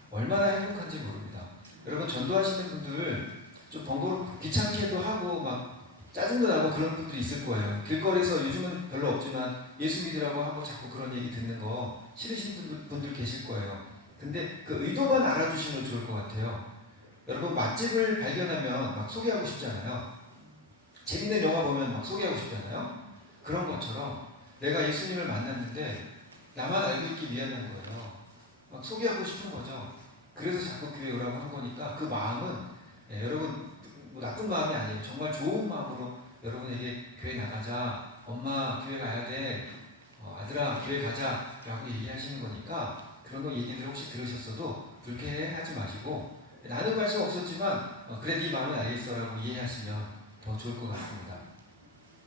얼마나 행복한지 모릅니다. 여러분 전도하시는 분들 좀 번거롭고 귀찮게도 하고 막 짜증도 나고 그런 분들이 있을 거예요. 길거리에서 요즘은 별로 없지만 예수 믿으라고 하고 자꾸 그런 얘기 듣는 거 싫으신 분들 계실 거예요. 근데 그 의도만 알아주시면 좋을 것 같아요. 여러분 맛집을 발견하면 막 소개하고 싶잖아요. 재밌는 영화 보면 막 소개하고 싶잖아요. 그런 것처럼 내가 예수님을 만났는데 나만 알고 있기 미안한 거예요. 막 소개하고 싶은 거죠. 그래서 자꾸 교회 오라고 한 거니까 그 마음은 여러분 뭐 나쁜 마음이 아니에요. 정말 좋은 마음으로 여러분에게 교회 나가자, 엄마 교회 가야 돼, 아들아 교회 가자 라고 얘기하시는 거니까 그런 거 얘기들 혹시 들으셨어도 불쾌해하지 마시고 나는 관심 없었지만 그래 네 마음이 알겠어 라고 이해하시면 더 좋을 것 같습니다.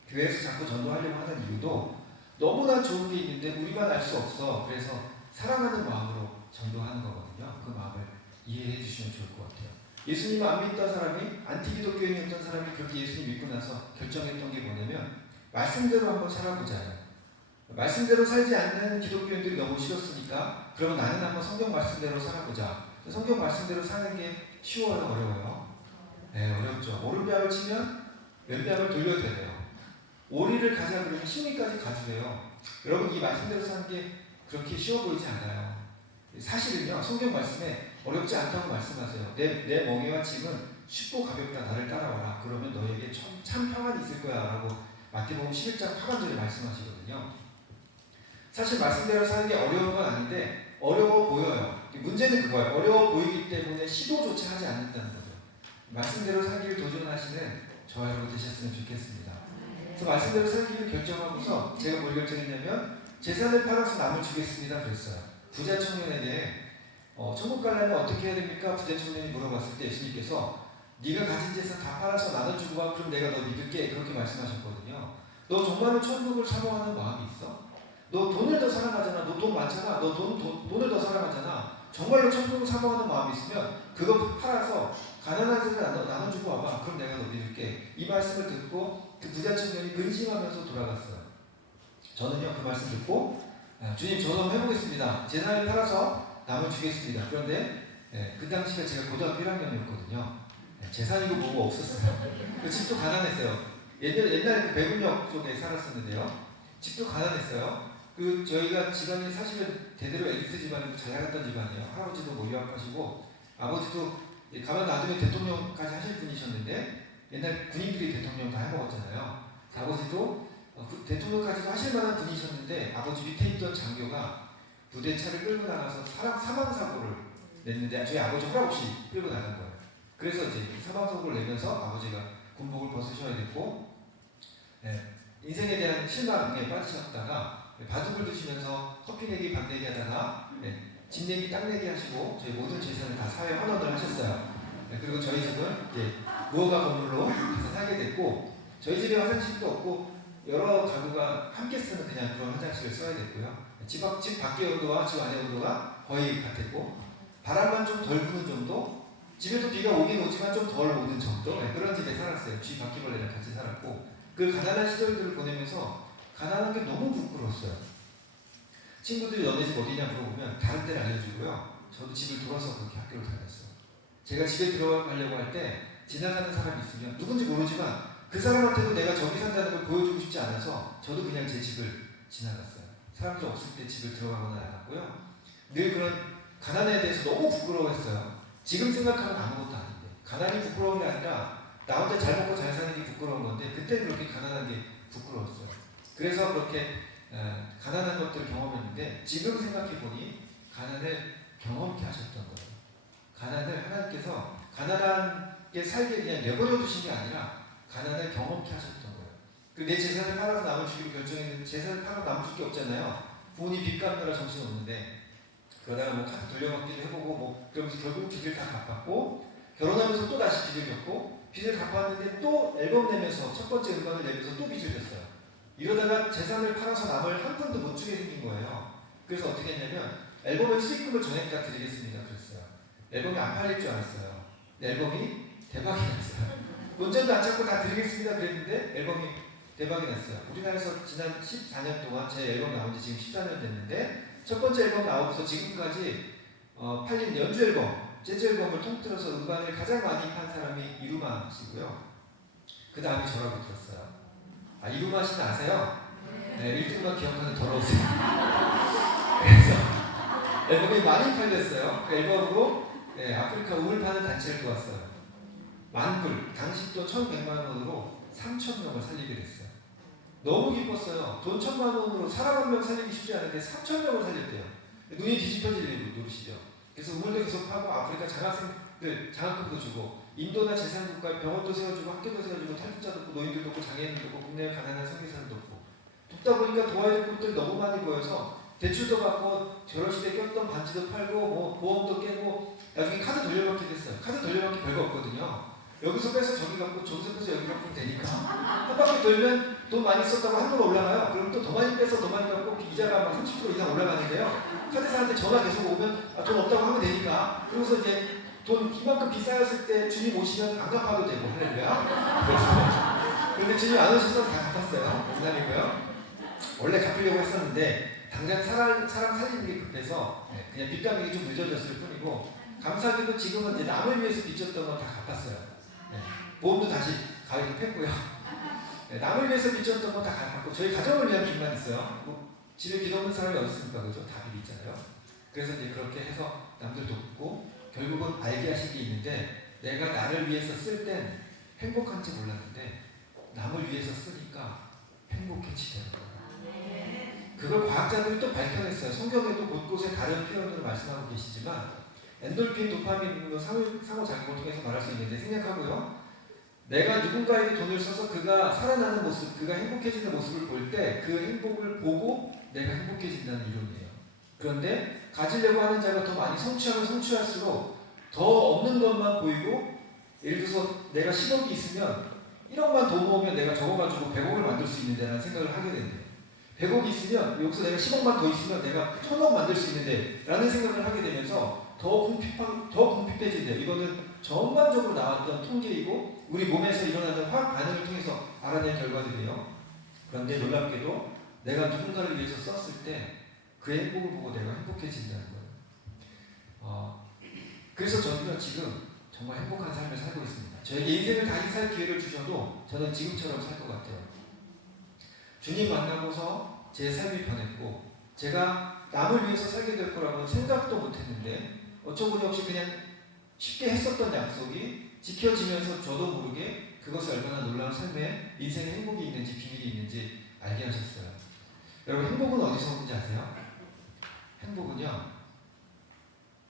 교회에서 자꾸 전도하려고 하는 이유도 너무나 좋은 게 있는데 우리만 알 수 없어. 그래서 사랑하는 마음으로 전도하는 거거든요. 그 마음을 이해해 주시면 좋을 것 같아요. 예수님을 안 믿던 사람이 안티기독교인이었던 사람이 그렇게 예수님 믿고 나서 결정했던 게 뭐냐면 말씀대로 한번 살아보자요. 말씀대로 살지 않는 기독교인들이 너무 싫었으니까 그러면 나는 한번 성경 말씀대로 살아보자. 성경 말씀대로 사는 게 쉬워요, 어려워요? 네, 어렵죠. 오른뺨을 치면 왼뺨을 돌려야 돼요. 오리를 가자 그러면 십리까지 가주세요. 여러분 이 말씀대로 사는 게 그렇게 쉬워 보이지 않아요. 사실은요, 성경 말씀에 어렵지 않다고 말씀하세요. 내 멍에와 짐은 쉽고 가볍다. 나를 따라와라. 그러면 너에게 참 평안이 있을 거야. 라고 마태복음 11장 8절에 말씀하시거든요. 사실 말씀대로 사는 게 어려운 건 아닌데 어려워 보여요. 문제는 그거예요. 어려워 보이기 때문에 시도조차 하지 않는다는 거죠. 말씀대로 살기를 도전하시는 저와 여러분 되셨으면 좋겠습니다. 그래서 말씀대로 살기를 결정하고서 제가 뭘 결정했냐면 재산을 팔아서 남을 주겠습니다. 그랬어요. 부자 청년에게 천국 가려면 어떻게 해야 됩니까? 부자 청년이 물어봤을 때 예수님께서 네가 가진 재산 다 팔아서 나눠주고 와. 그럼 내가 너 믿을게. 그렇게 말씀하셨거든요. 너 정말로 천국을 사모하는 마음이 있어? 너 돈을 더 사랑하잖아. 너 돈 많잖아. 너 돈을 더 사랑하잖아. 정말로 천국을 사모하는 마음이 있으면 그거 팔아서 가난한 사람을 나눠주고 와봐. 그럼 내가 너 믿을게. 이 말씀을 듣고 그 부자 청년이 근심하면서 돌아갔어요. 저는요 그 말씀 듣고 주님 저도 한번 해보겠습니다. 재산을 팔아서 남을 주겠습니다. 그런데 그 당시가 제가 고등학교 1학년이었거든요. 재산이고 뭐고 없었어요. 그 집도 가난했어요. 옛날 그 배분역 쪽에 살았었는데요. 집도 가난했어요. 그 저희가 집안이 사실은 대대로 엘리트 집안이고 잘 나갔던 집안이에요. 할아버지도 뭐 유학하시고 아버지도 가만 놔두면 대통령까지 하실 분이셨는데 옛날 군인들이 대통령 다 해먹었잖아요. 아버지도 대통령까지도 하실 만한 분이셨는데 아버지 밑에 있던 장교가 부대차를 끌고 나가서 사망 사고를 냈는데 저희 아버지 허락 없이 끌고 나간 거예요. 그래서 이제 사망 사고를 내면서 아버지가 군복을 벗으셔야 됐고, 인생에 대한 실망에 빠지셨다가 바둑을 두시면서 커피 내기 밥 내기 하다가 집 내기 땅 내기 하시고 저희 모든 재산을 다 사회 환원을 하셨어요. 그리고 저희 집은 이제 무허가 건물로 가서 살게 됐고 저희 집에 화장실도 없고 여러 가구가 함께 쓰는 그냥 그런 화장실을 써야 됐고요. 집 밖의 온도와 집 안의 온도가 거의 같았고 바람만 좀 덜 부는 정도, 집에도 비가 오긴 오지만 좀 덜 오는 정도, 그런 집에 살았어요. 쥐 바퀴벌레랑 같이 살았고 그 가난한 시절들을 보내면서 가난한 게 너무 부끄러웠어요. 친구들이 너네 집 어디냐 물어보면 다른 데를 알려주고요. 저도 집을 돌아서 그렇게 학교를 다녔어요. 제가 집에 들어가려고 할 때 지나가는 사람이 있으면 누군지 모르지만 그 사람한테도 내가 저기 산다는 걸 보여주고 싶지 않아서 저도 그냥 제 집을 지나갔어요. 사람들 없을 때 집을 들어가거나 나갔고요. 늘 그런 가난에 대해서 너무 부끄러워했어요. 지금 생각하면 아무것도 아닌데 가난이 부끄러운 게 아니라 나 혼자 잘 먹고 잘 사는 게 부끄러운 건데 그때 그렇게 가난한 게 부끄러웠어요. 그래서 그렇게 가난한 것들을 경험했는데 지금 생각해보니 가난을 경험케 하셨던 거예요. 가난을 하나님께서 가난하게 살게 그냥 내버려 두신 게 아니라 가난을 경험케 하셨던 거예요. 내 재산을 팔아서 남을 주기로 결정했는데 재산을 팔아서 남을 줄 게 없잖아요. 부모님 빚 갚느라 정신없는데 그러다가 뭐 카드 돌려받기도 해보고 뭐 그러면서 결국 빚을 다 갚았고 결혼하면서 또 다시 빚을 졌고 빚을 갚았는데 또 앨범 내면서 첫 번째 음반을 내면서 또 빚을 졌어요. 이러다가 재산을 팔아서 남을 한 푼도 못 주게 생긴 거예요. 그래서 어떻게 했냐면 앨범의 수익금을 전액 다 드리겠습니다 그랬어요. 앨범이 안 팔릴 줄 알았어요. 앨범이 대박이 났어요. 논전도 안 찾고 다 드리겠습니다 그랬는데 앨범이 대박이 났어요. 우리나라에서 지난 14년 동안 제 앨범 나온 지 지금 14년 됐는데 첫 번째 앨범 나오고서 지금까지 팔린 연주 앨범, 재즈 앨범을 통틀어서 음반을 가장 많이 판 사람이 이루마 씨고요. 그 다음에 저라고 들었어요. 아, 이루마 씨는 아세요? 네, 1등만 기억하는 더러우세요. 그래서 앨범이 많이 팔렸어요. 그 앨범으로 아프리카 우물 파는 단체를 도왔어요. 만불, 당시 또 1,100만 원으로 3,000명을 살리게 됐어요. 너무 기뻤어요. 돈 1,000만 원으로 사람 한 명 살리기 쉽지 않은데 3,000명을 살렸대요. 눈이 뒤집혀질 노릇이죠. 그래서 우물도 계속 파고 아프리카 장학생들 장학금도 주고 인도나 제3국가에 병원도 세워주고 학교도 세워주고 탈북자도 돕고 노인들도 돕고 장애인도 돕고 국내에 가난한 선교사도 돕고 돕다 보니까 도와야 될 곳들이 너무 많이 보여서 대출도 받고 결혼식에 꼈던 반지도 팔고 뭐 보험도 깨고 나중에 카드 돌려받기 됐어요. 카드 돌려받기 별거 없거든요. 여기서 빼서 저기 갖고 저기서 빼서 여기 갖고 되니까 한 바퀴 돌면 돈 많이 썼다고 한도로 올라가요. 그럼 또 더 많이 빼서 더 많이 갖고 이자가 막 30% 이상 올라가는데요. 카드사한테 전화 계속 오면 돈 없다고 하면 되니까 그러면서 이제 돈 이만큼 비싸였을 때 주님 오시면 안 갚아도 되고 할렐루야. 그런데 주님 안 오셔서 다 갚았어요. 농담이고요. 원래 갚으려고 했었는데 당장 사람 살리는 게 급해서 그냥 빚 갚는 게 좀 늦어졌을 뿐이고 감사하게도 지금은 이제 남을 위해서 빚졌던 건 다 갚았어요. 보험도 다시 가위로 팼고요. 남을 위해서 빚졌던 건 다 갚았고 저희 가정을 위한 빚만 있어요. 뭐 집에 빚 없는 사람이 어디 있습니까? 그죠? 다 빚 있잖아요. 그래서 이제 그렇게 해서 남들 돕고 결국은 알게 하신 게 있는데 내가 나를 위해서 쓸 땐 행복한지 몰랐는데 남을 위해서 쓰니까 행복해지더라고요. 그걸 과학자들이 또 밝혀냈어요. 성경에도 곳곳에 다른 표현으로 말씀하고 계시지만 엔돌핀, 도파민, 상호작용을 통해서 말할 수 있는데 생략하고요. 내가 누군가에게 돈을 써서 그가 살아나는 모습, 그가 행복해지는 모습을 볼 때 그 행복을 보고 내가 행복해진다는 이론이에요. 그런데 가지려고 하는 자가 더 많이 성취하면 성취할수록 더 없는 것만 보이고 예를 들어서 내가 10억이 있으면 1억만 더 모으면 내가 저거 가지고 100억을 만들 수 있는데 라는 생각을 하게 된대요. 100억이 있으면 여기서 내가 10억만 더 있으면 내가 1000억 만들 수 있는데 라는 생각을 하게 되면서 더 궁핍해진대요. 이거는 전반적으로 나왔던 통계이고 우리 몸에서 일어나는 화학 반응을 통해서 알아낸 결과들이에요. 그런데 놀랍게도 내가 누군가를 위해서 썼을 때 그 행복을 보고 내가 행복해진다는 거예요. 그래서 저는 지금 정말 행복한 삶을 살고 있습니다. 저에게 인생을 다시 살 기회를 주셔도 저는 지금처럼 살 것 같아요. 주님 만나고서 제 삶이 변했고 제가 남을 위해서 살게 될 거라고는 생각도 못했는데 어처구니 없이 그냥 쉽게 했었던 약속이 지켜지면서 저도 모르게 그것이 얼마나 놀라운 삶에 인생의 행복이 있는지 비밀이 있는지 알게 하셨어요. 여러분 행복은 어디서 오는지 아세요? 행복은요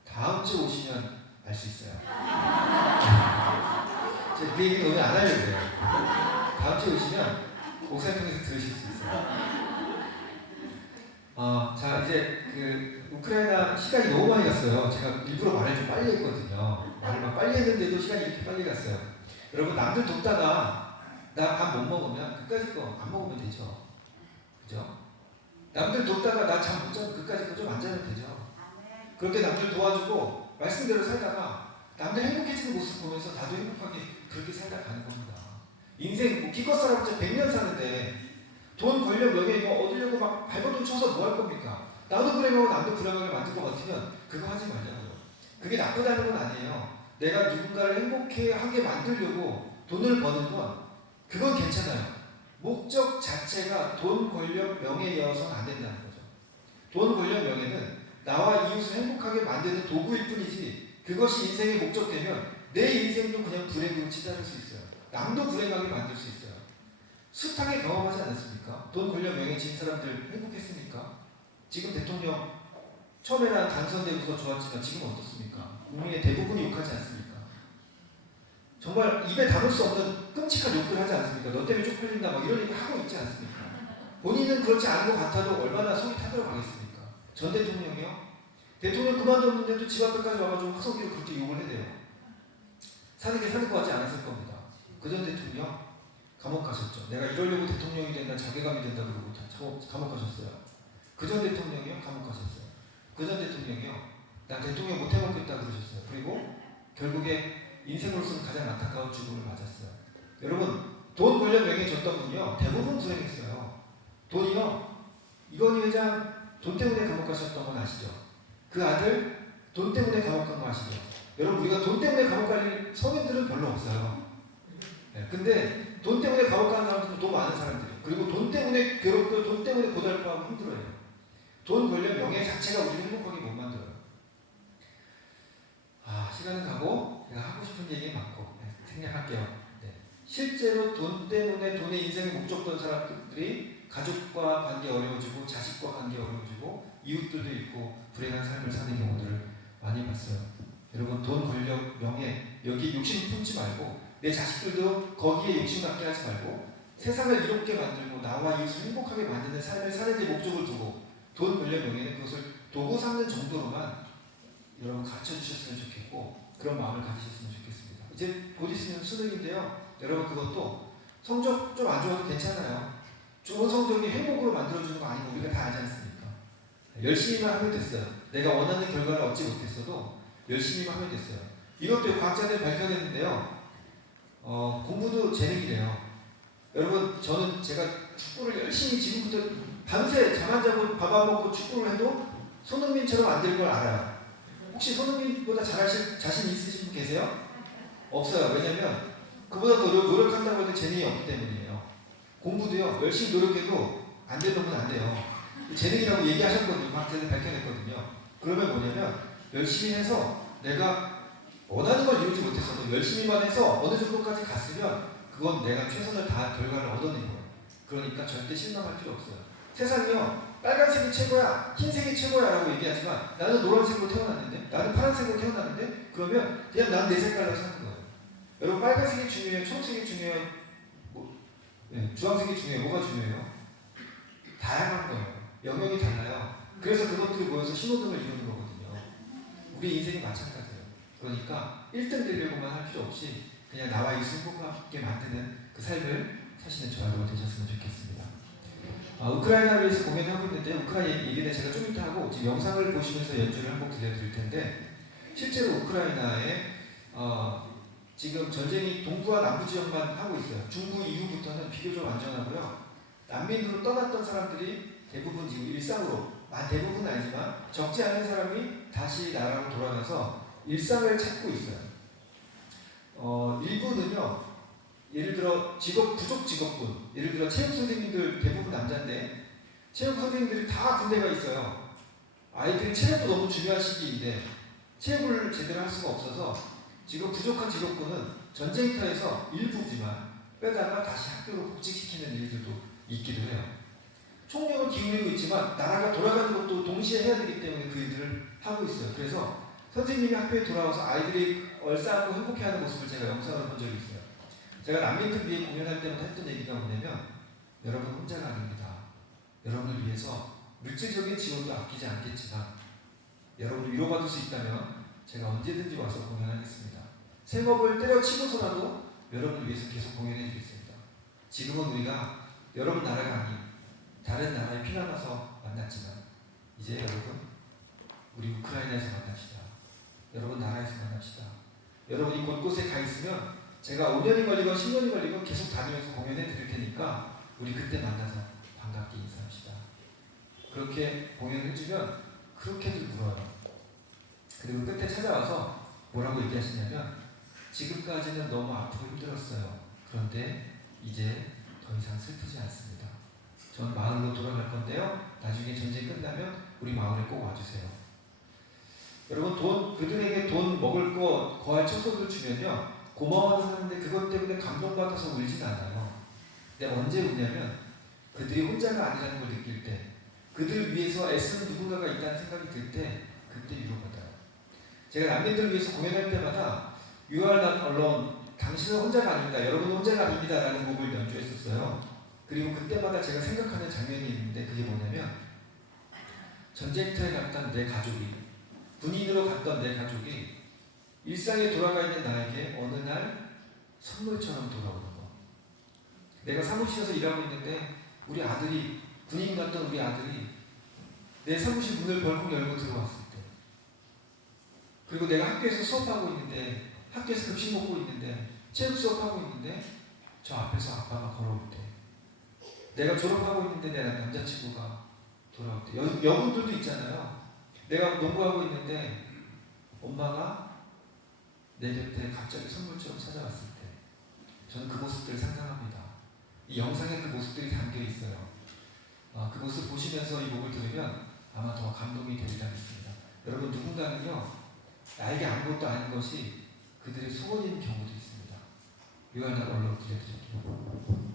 다음 주 오시면 알 수 있어요. 제가 그 얘기는 오늘 안 하려고 해요. 다음 주에 오시면 목사님 통해서 들으실 수 있어요. 자 이제 그 우크라이나 시간이 너무 많이 갔어요. 제가 일부러 말을 좀 빨리 했거든요. 말을 막 빨리 했는데도 시간이 이렇게 빨리 갔어요. 여러분 남들 돕다가 나 밥 못 먹으면 그까짓 거 안 먹으면 되죠. 그죠? 남들 돕다가 나 잠 못 자면 그까짓 거 좀 안 자면 되죠. 그렇게 남들 도와주고 말씀대로 살다가 남들 행복해지는 모습 보면서 나도 행복하게 그렇게 살다 가는 겁니다. 인생 뭐 기껏 살아봤자 100년 사는데 돈, 권력, 명예 이거 얻으려고 막 발버둥 쳐서 뭐 할 겁니까? 나도 불행하고 남도 불행하게 만들 것 같으면 그거 하지 말자고요. 그게 나쁘다는 건 아니에요. 내가 누군가를 행복하게 만들려고 돈을 버는 건 그건 괜찮아요. 목적 자체가 돈, 권력, 명예여서는 안 된다는 거죠. 돈, 권력, 명예는 나와 이웃을 행복하게 만드는 도구일 뿐이지 그것이 인생의 목적되면 내 인생도 그냥 불행으로 치달을 수 있어요. 남도 불행하게 만들 수 있어요. 숱하게 경험하지 않았습니까? 돈, 권력, 명예 진 사람들 행복했습니까? 지금 대통령 처음에는 당선되고서 좋았지만 지금 어떻습니까? 국민의 대부분이 욕하지 않습니까? 정말 입에 담을 수 없는 끔찍한 욕들 하지 않습니까? 너 때문에 쪽팔린다 막 이런 얘기 하고 있지 않습니까? 본인은 그렇지 않은 것 같아도 얼마나 속이 타들어가겠습니까? 전 대통령이요? 대통령 그만뒀는데도 집 앞에까지 와가지고 화성기로 그렇게 욕을 해대요. 사는 게 사는 것 같지 않았을 겁니다. 그 전 대통령 감옥 가셨죠. 내가 이러려고 대통령이 된다, 자괴감이 된다 그러고 감옥 가셨어요. 그 전 대통령이요? 감옥 가셨어요. 그 전 대통령이요? 나 대통령 못 해먹겠다 그러셨어요. 그리고 결국에 인생으로서는 가장 안타까운 죽음을 맞았어요. 여러분 돈, 권력, 명예 줬던 분이요 대부분 불행했어요. 돈이요 이건희 회장 돈 때문에 감옥 가셨던 건 아시죠? 그 아들 돈 때문에 감옥 간 거 아시죠? 여러분 우리가 돈 때문에 감옥 갈 서민들은 별로 없어요. 네, 근데 돈 때문에 감옥 가는 사람들은 돈 많은 사람들이에요. 그리고 돈 때문에 괴롭고 돈 때문에 고달파하고 힘들어요. 돈, 권력, 명예 자체가 우리를 행복하게 못 만들어요. 시간은 가고 내가 하고 싶은 얘기 많고 생략할게요. 네. 실제로 돈 때문에 돈의 인생의 목적던 사람들이 가족과 관계 어려워지고 자식과 관계 어려워지고 이웃들도 있고 불행한 삶을 사는 경우들을 많이 봤어요. 여러분 돈, 권력, 명예 여기 욕심 품지 말고 내 자식들도 거기에 욕심 갖게 하지 말고 세상을 이롭게 만들고 나와 이웃을 행복하게 만드는 삶을 사는 데 목적을 두고 돈, 권력, 명예는 그것을 도구 삼는 정도로만 여러분 가르쳐주셨으면 좋겠고 그런 마음을 가지셨으면 좋겠습니다. 이제 곧 있으면 수능인데요. 여러분 그것도 성적 좀 안 좋아도 괜찮아요. 좋은 성적이 행복으로 만들어주는 거 아니고 우리가 다 알지 않습니까? 열심히만 하면 됐어요. 내가 원하는 결과를 얻지 못했어도 열심히만 하면 됐어요. 이것도 과학자들이 발견했는데요. 공부도 재능이래요. 여러분 저는 제가 축구를 열심히 지금부터 밤새 잠 안 자고 밥 안 먹고 축구를 해도 손흥민처럼 안 될 걸 알아요. 혹시 손흥민보다 잘하실 자신 있으신 분 계세요? 없어요. 왜냐면 그보다 더 노력한다고 해도 재능이 없기 때문이에요. 공부도요 열심히 노력해도 안 되는 건 안 돼요. 재능이라고 얘기하셨거든요. 과학자들이 밝혀냈거든요. 그러면 뭐냐면 열심히 해서 내가 원하는 걸 이루지 못했어도 열심히만 해서 어느 정도까지 갔으면 그건 내가 최선을 다한 결과를 얻어낸 거예요. 그러니까 절대 실망할 필요 없어요. 세상이요 빨간색이 최고야 흰색이 최고야 라고 얘기하지만 나는 노란색으로 태어났는데 나는 파란색으로 태어났는데 그러면 그냥 난 내 색깔로 사는 거예요. 여러분 빨간색이 중요해요? 초록색이 중요해요? 주황색이 중요해요? 뭐가 중요해요? 다양한 거예요. 영역이 달라요. 그래서 그것들이 모여서 신호등을 이루는 거거든요. 우리 인생이 마찬가지예요. 그러니까 1등 되려고만 할 필요 없이 그냥 나와 이웃을 행복하게 만드는 그 삶을 사시는 저와 여러분 되셨으면 좋겠습니다. 우크라이나를 위해서 공연을 하고 있는데 우크라이나 얘기는 제가 좀 이따 하고 지금 영상을 보시면서 연주를 한 곡 들려드릴 텐데 실제로 우크라이나에 지금 전쟁이 동부와 남부 지역만 하고 있어요. 중부 이후부터는 비교적 안전하고요. 난민으로 떠났던 사람들이 대부분 지금 일상으로 대부분은 아니지만 적지 않은 사람이 다시 나라로 돌아가서 일상을 찾고 있어요. 일부는요, 예를 들어 부족 직업군, 예를 들어 체육 선생님들 대부분 남자인데 체육 선생님들이 다 군대가 있어요. 아이들이 체력도 너무 중요한 시기인데 체육을 제대로 할 수가 없어서 지금 부족한 직업군은 전쟁터에서 일부지만 빼다가 다시 학교로 복직시키는 일들도 있기도 해요. 총력은 기울이고 있지만 나라가 돌아가는 것도 동시에 해야 되기 때문에 그 일들을 하고 있어요. 그래서 선생님이 학교에 돌아와서 아이들이 얼싸안고 행복해하는 모습을 제가 영상으로 본 적이 있어요. 제가 난민들 위해 공연할 때마다 했던 얘기가 뭐냐면 여러분 혼자가 아닙니다. 여러분을 위해서 물질적인 지원도 아끼지 않겠지만 여러분을 위로받을 수 있다면 제가 언제든지 와서 공연하겠습니다. 생업을 때려치고서라도 여러분을 위해서 계속 공연해 주겠습니다. 지금은 우리가 여러분 나라가 아닌 다른 나라에 피난 와서 만났지만 이제 여러분 우리 우크라이나에서 만납시다. 여러분 나라에서 만납시다. 여러분이 곳곳에 가 있으면 제가 5년이 걸리건 10년이 걸리건 계속 다니면서 공연해 드릴 테니까 우리 그때 만나서 반갑게 인사합시다. 그렇게 공연을 해주면 그렇게들 물어요. 그리고 끝에 찾아와서 뭐라고 얘기하시냐면 지금까지는 너무 아프고 힘들었어요. 그런데 이제 더 이상 슬프지 않습니다. 전 마을로 돌아갈 건데요. 나중에 전쟁 끝나면 우리 마을에 꼭 와주세요. 여러분 그들에게 돈 먹을 거 거할 처소를 주면요. 고마워하는데 그것 때문에 감동받아서 울진 않아요. 근데 언제 우냐면 그들이 혼자가 아니라는 걸 느낄 때 그들을 위해서 애쓰는 누군가가 있다는 생각이 들 때 그때 위로받아요. 제가 난민들을 위해서 공연할 때마다 You are not alone. 당신은 혼자가 아닙니다. 여러분은 혼자가 아닙니다. 라는 곡을 연주했었어요. 그리고 그때마다 제가 생각하는 장면이 있는데 그게 뭐냐면 전쟁터에 갔던 내 가족이 군인으로 갔던 내 가족이 일상에 돌아가 있는 나에게 어느 날 선물처럼 돌아오는 거. 내가 사무실에서 일하고 있는데 우리 아들이 군인 갔던 우리 아들이 내 사무실 문을 벌컥 열고 들어왔을 때 그리고 내가 학교에서 수업하고 있는데 학교에서 급식 먹고 있는데 체육 수업하고 있는데 저 앞에서 아빠가 걸어올 때 내가 졸업하고 있는데 내 남자친구가 돌아올 때 여군들도 있잖아요. 내가 농구하고 있는데 엄마가 내 곁에 갑자기 선물처럼 찾아왔을 때 저는 그 모습들을 상상합니다. 이 영상에 그 모습들이 담겨 있어요. 그 모습 보시면서 이 곡을 들으면 아마 더 감동이 되리라 믿습니다. 여러분 누군가는요 나에게 아무것도 아닌 것이 그들의 소원인 경우도 있습니다. 유한한 언론 들려드릴게요.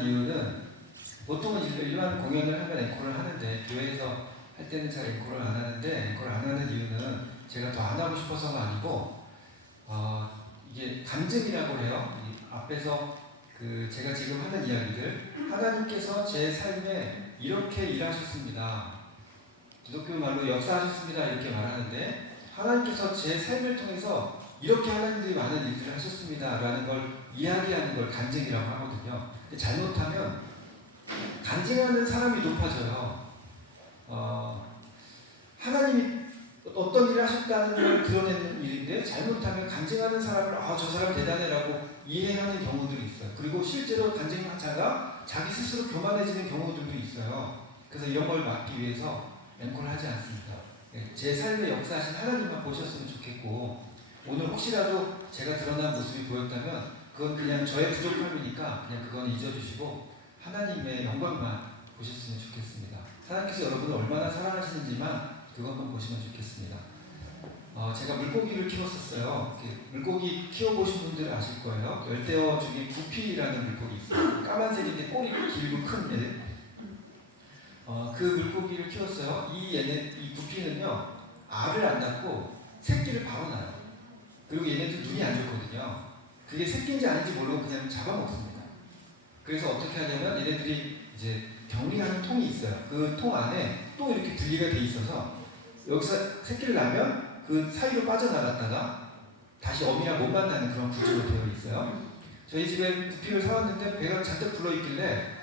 하는 이유는 보통은 일반 공연을 하면 앵콜을 하는데 교회에서 할 때는 잘 앵콜을 안 하는데 앵콜을 안 하는 이유는 제가 더 안 하고 싶어서가 아니고 이게 간증이라고 해요. 이 앞에서 제가 지금 하는 이야기들 하나님께서 제 삶에 이렇게 일하셨습니다. 기독교 말로 역사하셨습니다. 이렇게 말하는데 하나님께서 제 삶을 통해서 이렇게 하나님들이 많은 일들을 하셨습니다. 라는 걸 이야기하는 걸 간증이라고 하거든요. 근데 잘못하면 간증하는 사람이 높아져요. 하나님이 어떤 일을 하셨다는 걸 드러내는 일인데 잘못하면 간증하는 사람을 저 사람 대단해라고 이해하는 경우들이 있어요. 그리고 실제로 간증자가 자기 스스로 교만해지는 경우들도 있어요. 그래서 이런 걸 막기 위해서 앵콜을 하지 않습니다. 제 삶에 역사하신 하나님만 보셨으면 좋겠고 오늘 혹시라도 제가 드러난 모습이 보였다면 그건 그냥 저의 부족함이니까 그냥 그건 잊어주시고 하나님의 영광만 보셨으면 좋겠습니다. 하나님께서 여러분을 얼마나 사랑하시는지만 그것만 보시면 좋겠습니다. 제가 물고기를 키웠었어요. 물고기 키워보신 분들은 아실 거예요. 열대어 중에 구피라는 물고기 있어요. 까만색인데 꼬리 길고 큰 애. 그 물고기를 키웠어요. 이 구피는요, 알을 안 낳고 새끼를 바로 낳아요. 그리고 얘네들 눈이 안 좋거든요. 그게 새끼인지 아닌지 모르고 그냥 잡아먹습니다. 그래서 어떻게 하냐면 얘네들이 이제 격리하는 통이 있어요. 그 통 안에 또 이렇게 분리가 돼 있어서 여기서 새끼를 낳으면 그 사이로 빠져나갔다가 다시 어미랑 못 만나는 그런 구조로 되어 있어요. 저희 집에 구피를 사왔는데 배가 잔뜩 불러 있길래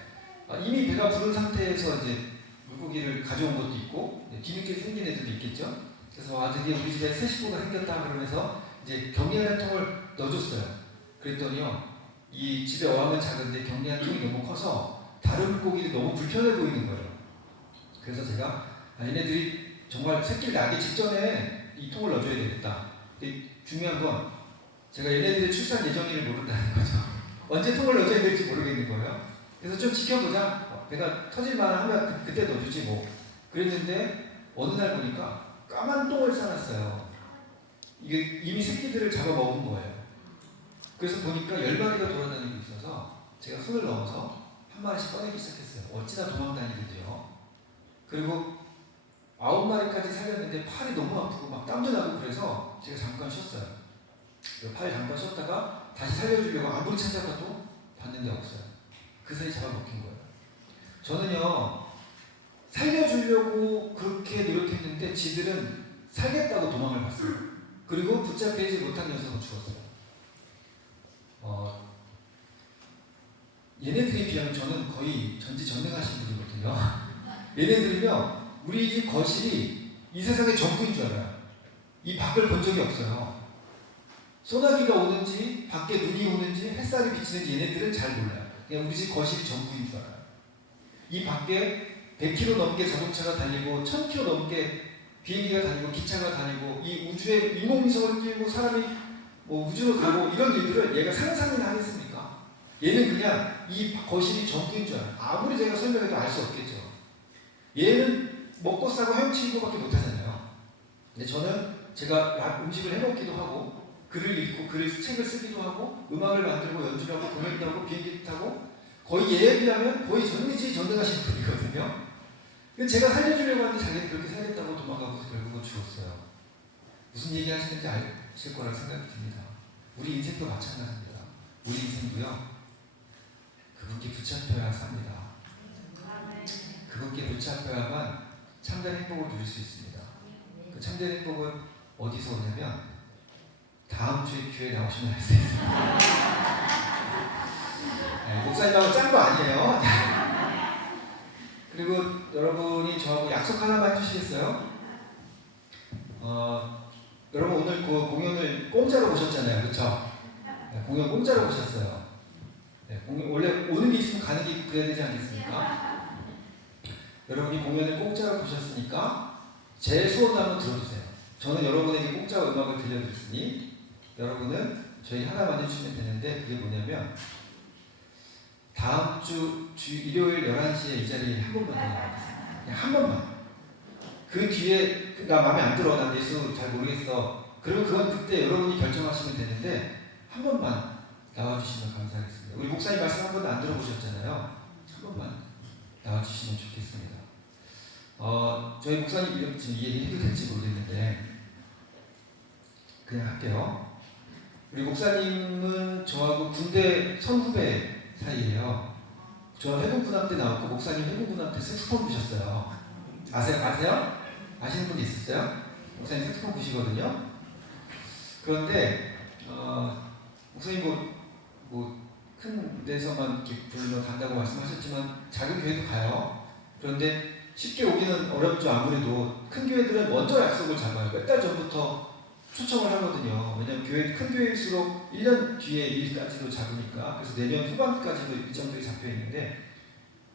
이미 배가 부른 상태에서 이제 물고기를 가져온 것도 있고 뒤늦게 생긴 애들도 있겠죠. 그래서 드디어 우리 집에 새 식구가 생겼다 그러면서 이제 격리하는 통을 넣어줬어요. 그랬더니요, 이 집에 어항은 작은데 격리하는 통이 너무 커서 다른 물고기들이 너무 불편해 보이는 거예요. 그래서 제가 얘네들이 정말 새끼를 낳기 직전에 이 통을 넣어줘야 되겠다. 근데 중요한 건 제가 얘네들의 출산 예정일을 모른다는 거죠. 언제 통을 넣어줘야 될지 모르겠는 거예요. 그래서 좀 지켜보자. 배가 터질만 하면 그때 넣어주지 뭐. 그랬는데 어느 날 보니까 까만 똥을 싸놨어요. 이게 이미 새끼들을 잡아먹은 거예요. 그래서 보니까 10마리가 돌아다니고 있어서 제가 손을 넣어서 한 마리씩 꺼내기 시작했어요. 어찌나 도망다니는데요. 그리고 9마리까지 살렸는데 팔이 너무 아프고 막 땀도 나고 그래서 제가 잠깐 쉬었어요. 팔 잠깐 쉬었다가 다시 살려주려고 아무리 찾아봐도 봤는데 없어요. 그 사이 잡아먹힌 거예요. 저는요, 살려주려고 그렇게 노력했는데 지들은 살겠다고 도망을 갔어요. 그리고 붙잡히지 못한 녀석은 죽었어요. 얘네들에 비하면 저는 거의 전지전능하신 분이거든요. 얘네들은요, 우리 집 거실이 이 세상의 전부인 줄 알아요. 이 밖을 본 적이 없어요. 소나기가 오는지 밖에 눈이 오는지 햇살이 비치는지 얘네들은 잘 몰라요. 그냥 우리 집 거실이 전부인 줄 알아요. 이 밖에 100km 넘게 자동차가 달리고 1000km 넘게 비행기가 다니고 기차가 다니고 이 우주에 인공위성을 띄우고 사람이 뭐 우주로 가고 이런 일들을 얘가 상상이나 하겠습니까? 얘는 그냥 이 거실이 전부인 줄 알아요. 아무리 제가 설명해도 알 수 없겠죠. 얘는 먹고 싸고 헤엄치는 것밖에 못하잖아요. 근데 저는 제가 음식을 해먹기도 하고 글을 읽고 책을 쓰기도 하고 음악을 만들고 연주를 하고 공연도 하고 비행기 타고 거의 얘에 비하면 거의 전능하신 분이거든요. 근데 제가 살려주려고 하는데 자기는 그렇게 살겠다고 도망가고 결국은 죽었어요. 무슨 얘기 하시는지 아실 거라 생각이 듭니다. 우리 인생도 마찬가지입니다. 우리 인생도요, 그분께 붙잡혀야 삽니다. 그분께 붙잡혀야만 참된 행복을 누릴 수 있습니다. 그 참된 행복은 어디서 오냐면 다음 주에 교회 나오시면 할 수 있습니다. 네, 목사님하고 짠 거 아니에요. 그리고 여러분이 저하고 약속 하나만 해주시겠어요? 여러분 오늘 그 공연을 공짜로 보셨잖아요, 그렇죠? 네, 공연 공짜로 보셨어요. 네, 원래 오는 게 있으면 가는 게 있고 그래야 되지 않겠습니까? 여러분이 공연을 공짜로 보셨으니까 제 소원을 한번 들어주세요. 저는 여러분에게 공짜 음악을 들려드렸으니 여러분은 저희 하나만 해주시면 되는데 그게 뭐냐면 다음 주 일요일 11시에 이 자리에 한 번만 나와주세요. 그냥 한 번만. 그 뒤에 나 마음에 안 들어, 난 예수 잘 모르겠어. 그러면 그건 그때 여러분이 결정하시면 되는데 한 번만 나와주시면 감사하겠습니다. 우리 목사님 말씀 한 번도 안 들어보셨잖아요. 한 번만 나와주시면 좋겠습니다. 저희 목사님 이름 지금 이해해도 될지 모르겠는데 그냥 할게요. 우리 목사님은 저하고 군대 선후배 사이예요. 저 해군군함 때 나왔고 목사님 해군군함 때 색소폰 부셨어요. 아세요? 아시는 분 있었어요? 목사님 색소폰 부시거든요. 그런데 목사님 큰 데서만 이렇게 부르면 간다고 말씀하셨지만 작은 교회도 가요. 그런데 쉽게 오기는 어렵죠. 아무래도 큰 교회들은 먼저 약속을 잡아요. 몇 달 전부터 초청을 하거든요. 왜냐하면 큰 교회일수록 1년 뒤에 일까지도 잡으니까. 그래서 내년 후반까지도 일정들이 잡혀 있는데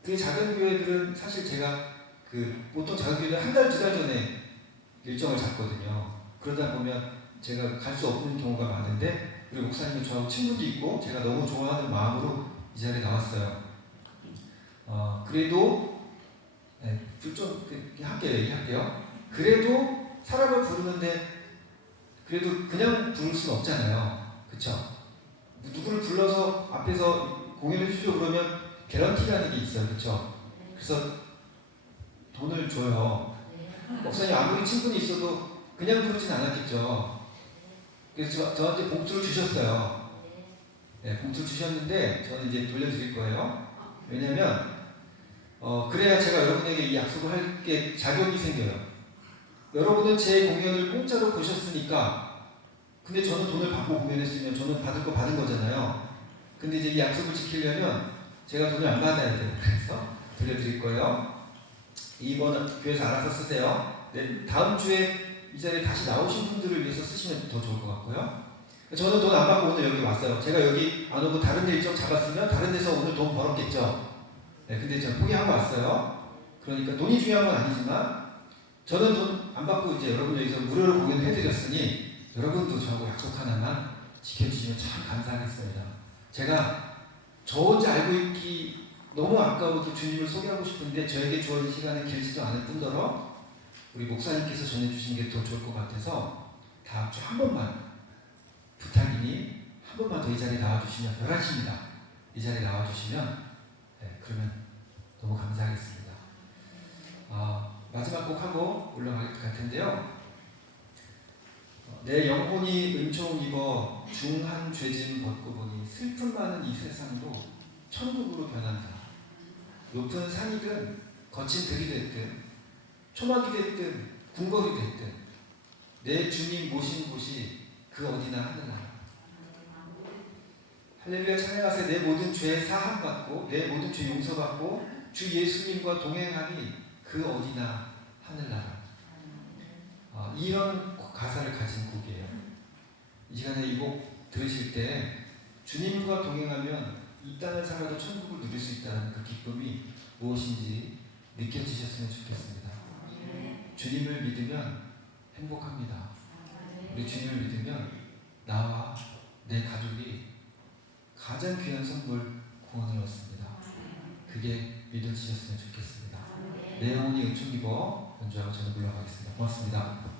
그 작은 교회들은 사실 제가 보통 작은 교회들은 한 달, 2달 전에 일정을 잡거든요. 그러다 보면 제가 갈 수 없는 경우가 많은데 우리 목사님은 저하고 친분도 있고 제가 너무 좋아하는 마음으로 이 자리에 나왔어요. 그래도 좀 얘기할게요. 그래도 사람을 부르는데 그래도 그냥 부를 수는 없잖아요. 그쵸? 누구를 불러서 앞에서 공연을 해주죠 그러면 개런티라는 게 있어요. 그쵸? 그래서 돈을 줘요. 목사님 아무리 친분이 있어도 그냥 부르진 않았겠죠. 그래서 저한테 봉투를 주셨어요. 네, 봉투를 주셨는데 저는 이제 돌려드릴 거예요. 왜냐면 그래야 제가 여러분에게 이 약속을 할 게 자격이 생겨요. 여러분은 제 공연을 공짜로 보셨으니까 근데 저는 돈을 받고 공연했으면 저는 받을 거 받은 거잖아요. 근데 이제 이 약속을 지키려면 제가 돈을 안 받아야 돼요. 그래서 돌려드릴 거예요. 이번 교회에서 알아서 쓰세요. 네, 다음 주에 이 자리에 다시 나오신 분들을 위해서 쓰시면 더 좋을 것 같고요. 저는 돈 안 받고 오늘 여기 왔어요. 제가 여기 안 오고 다른 데 일정 잡았으면 다른 데서 오늘 돈 벌었겠죠. 네, 근데 저는 포기하고 왔어요. 그러니까 돈이 중요한 건 아니지만 저는 돈 안 받고 이제 여러분 여기서 무료로 공연을 해드렸으니 여러분도 저하고 약속 하나만 지켜주시면 참 감사하겠습니다. 제가 저 혼자 알고 있기 너무 아까워도 주님을 소개하고 싶은데 저에게 주어진 시간은 길지도 않을 뿐더러 우리 목사님께서 전해주신 게 더 좋을 것 같아서 다음 주 한 번만 부탁이니 한 번만 더 이 자리에 나와주시면 11시입니다. 이 자리에 나와주시면 그러면 너무 감사하겠습니다. 마지막 곡 하고 올라갈 것 같은데요. 내 영혼이 은총 입어 중한 죄짐 벗고 보니 슬픔 많은 이 세상도 천국으로 변한다. 높은 산이든 거친 들이 됐든 초막이 됐든 궁궐이 됐든 내 주님 모신 곳이 그 어디나 하늘나라. 할렐루야 찬양하세. 내 모든 죄 사함 받고 내 모든 죄 용서받고 주 예수님과 동행하니 그 어디나 하늘나라. 이런 가사를 가진 곡이에요. 이 시간에 이 곡 들으실 때 주님과 동행하면 이 땅을 살아도 천국을 누릴 수 있다는 그 기쁨이 무엇인지 느껴지셨으면 좋겠습니다. 주님을 믿으면 행복합니다. 우리 주님을 믿으면 나와 내 가족이 가장 귀한 선물 구원을 얻습니다. 그게 믿어지셨으면 좋겠습니다. 내 영혼이 은총 입어 연주하고 저는 물러가겠습니다. 고맙습니다.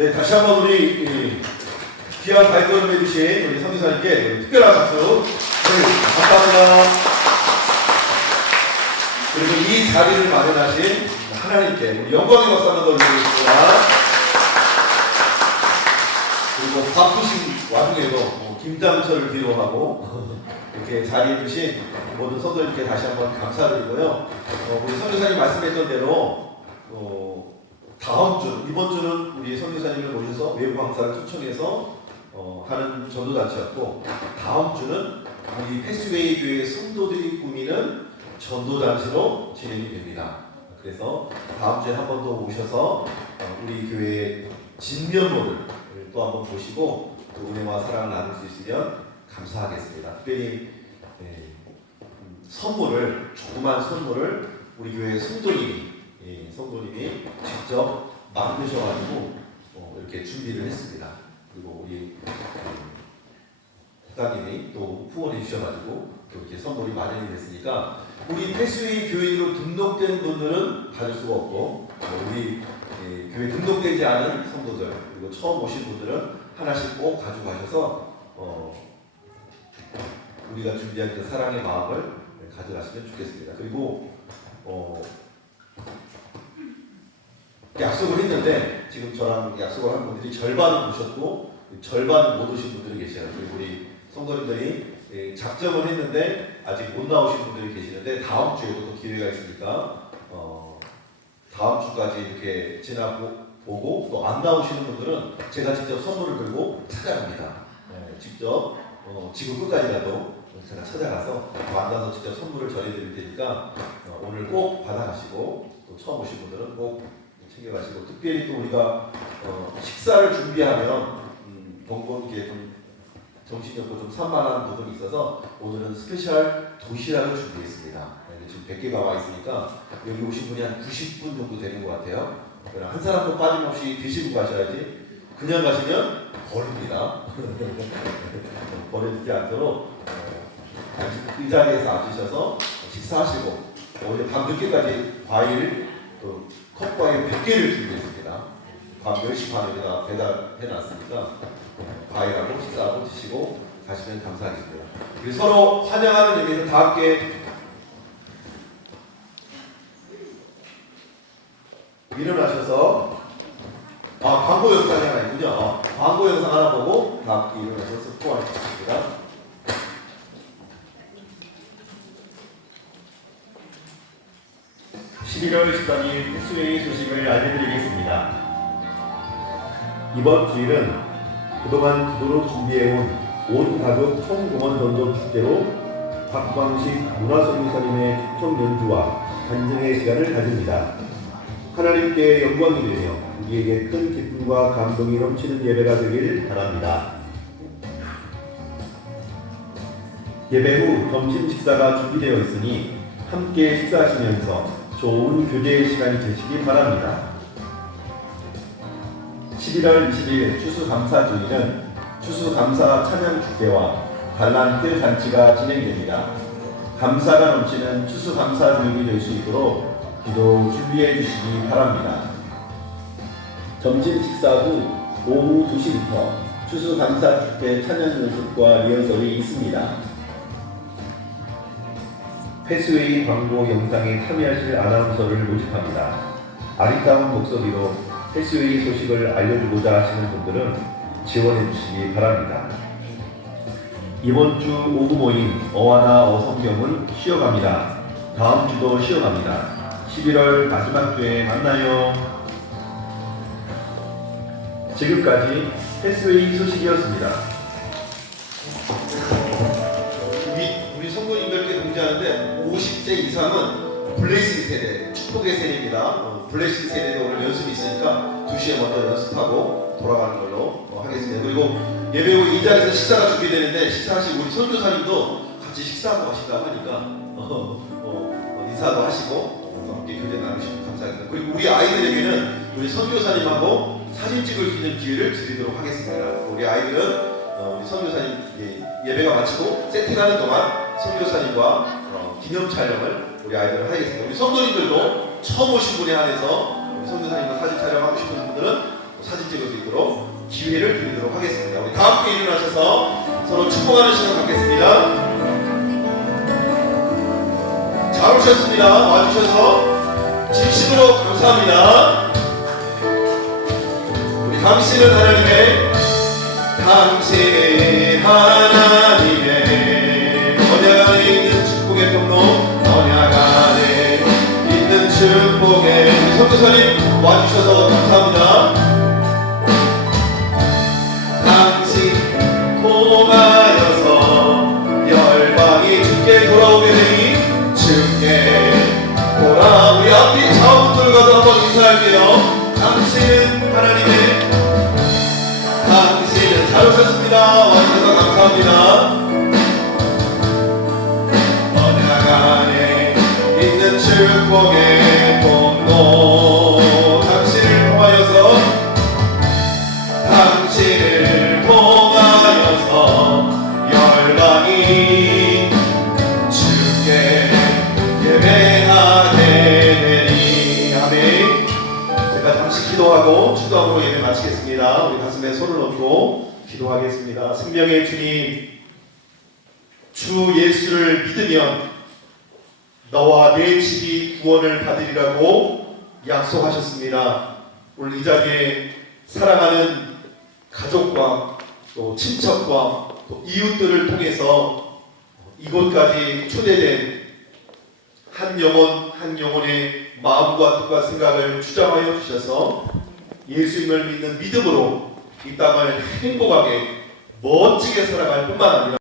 네, 다시 한번 우리 귀한 발걸음 해주신 우리 선교사님께 특별한 박수. 네, 감사합니다. 그리고 이 자리를 마련하신 하나님께 우리 영광의 박수 한번 더 올리겠습니다. 그리고 바쁘신 와중에도 김장철을 비롯하고 이렇게 자리해 주신 모든 성도님께 다시 한번 감사드리고요. 우리 선교사님 말씀했던 대로 다음 주, 이번 주는 우리 선교사님을 모셔서 외부 강사를 초청해서 하는 전도잔치였고, 다음 주는 우리 패스웨이 교회 성도들이 꾸미는 전도잔치로 진행이 됩니다. 그래서 다음 주에 한 번 더 오셔서 우리 교회의 진면모를 또 한 번 보시고 또 은혜와 사랑을 나눌 수 있으면 감사하겠습니다. 특별히 선물을, 조그만 선물을 우리 교회 성도님이 직접 만드셔가지고 이렇게 준비를 했습니다. 그리고 우리 국장님이 또 후원해 주셔가지고 이렇게 선물이 마련이 됐으니까 우리 패스웨이 교인으로 등록된 분들은 받을 수가 없고, 우리 교회 등록되지 않은 성도들 그리고 처음 오신 분들은 하나씩 꼭 가져가셔서 우리가 준비한 그 사랑의 마음을 가져가시면 좋겠습니다. 그리고 약속을 했는데 지금 저랑 약속을 한 분들이 절반은 오셨고 절반 못 오신 분들이 계셔요. 그리고 우리 성도님들이 작정을 했는데 아직 못 나오신 분들이 계시는데 다음 주에도 또 기회가 있으니까 다음 주까지 이렇게 지나보고 또 안 나오시는 분들은 제가 직접 선물을 들고 찾아갑니다. 직접 지구 끝까지라도 제가 찾아가서 만나서 직접 선물을 전해드릴 테니까 오늘 꼭 받아가시고 또 처음 오신 분들은 꼭 챙겨가시고, 특별히 또 우리가 식사를 준비하면 번거롭게 좀 정신없고 좀 산만한 부분이 있어서 오늘은 스페셜 도시락을 준비했습니다. 지금 100개가 와 있으니까 여기 오신 분이 한 90분 정도 되는 것 같아요. 한 사람도 빠짐없이 드시고 가셔야지 그냥 가시면 버립니다. 버리지 않도록 이 자리에서 앉으셔서 식사하시고 오늘 밤 늦게까지 과일 또 컵과일 100개를 준비했습니다. 밤 10시 반에 제가 배달해놨으니까 과일하고 식사하고 드시고 가시면 감사하겠고요. 우리 서로 환영하는 의미에서 다 함께 일어나셔서 광고 영상이 하나 있군요. 광고 영상 하나 보고 다 함께 일어나셔서 포함하겠습니다. (11월 13일) 패스웨이 소식을 알려드리겠습니다. 이번 주일은 그동안 기도로 준비해온 온 가족 총공원 전도 축제로 박광식 문화선교사님의 초청 연주와 간증의 시간을 가집니다. 하나님께 영광이 되며 우리에게 큰 기쁨과 감동이 넘치는 예배가 되길 바랍니다. 예배 후 점심 식사가 준비되어 있으니 함께 식사하시면서 좋은 교제의 시간이 되시기 바랍니다. 11월 20일 추수감사주일은 추수감사 찬양축제와 달란트 잔치가 진행됩니다. 감사가 넘치는 추수감사주일이 될 수 있도록 기도 준비해 주시기 바랍니다. 점심 식사 후 오후 2시부터 추수감사축제 찬양 연습과 리허설이 있습니다. 패스웨이 광고 영상에 참여하실 아나운서를 모집합니다. 아리따운 목소리로 패스웨이 소식을 알려주고자 하시는 분들은 지원해 주시기 바랍니다. 이번 주 오후 모임 어와나 어성경은 쉬어갑니다. 다음 주도 쉬어갑니다. 11월 마지막 주에 만나요. 지금까지 패스웨이 소식이었습니다. 우리 성도님들께 공지하는데 50세 이상은 블레싱 세대, 축복의 세대입니다. 블레싱 세대도 오늘 연습이 있으니까 2시에 먼저 연습하고 돌아가는 걸로 하겠습니다. 그리고 예배 후 이 자리에서 식사가 준비되는데 식사하시고 우리 선교사님도 같이 식사하고 가신다고 하니까 인사도 하시고 함께 교제 나누시면 감사하겠습니다. 그리고 우리 아이들에게는 우리 선교사님하고 사진 찍을 수 있는 기회를 드리도록 하겠습니다. 우리 아이들은 우리 선교사님 예배가 마치고 세팅하는 동안 선교사님과 기념 촬영을 우리 아이들은 하겠습니다. 우리 성도님들도 처음 오신 분에 한해서 우리 선교사님과 사진 촬영하고 싶은 분들은 사진 찍을 수 있도록 기회를 드리도록 하겠습니다. 우리 다 함께 일어나셔서 서로 축복하는 시간 갖겠습니다. 잘 오셨습니다. 와주셔서 진심으로 감사합니다. 우리 당신은 하나님의 언약 안에 있는 축복의 통로, 언약 안에 있는 축복의 우리 선교사님 와주셔서 감사합니다. 당신 고마여서 열방이 주께 돌아오게 되니 주께 우리 앞뒤 자원들과도 한번 인사할게요. 당신은 하나님의 잘 오셨습니다. 와주셔서 감사합니다. 언약 안에 있는 축복의 통로, 당신을 통하여서 열방이 주께 예배하게 되니. 아멘. 제가 잠시 기도하고 축도함으로 예배 마치겠습니다. 우리 가슴에 손을 얹고 기도하겠습니다. 생명의 주님, 주 예수를 믿으면 너와 내 집이 구원을 받으리라고 약속하셨습니다. 오늘 이 자리에 사랑하는 가족과 또 친척과 또 이웃들을 통해서 이곳까지 초대된 한 영혼의 마음과 뜻과 생각을 주장하여 주셔서 예수님을 믿는 믿음으로 이 땅을 행복하게 멋지게 살아갈 뿐만 아니라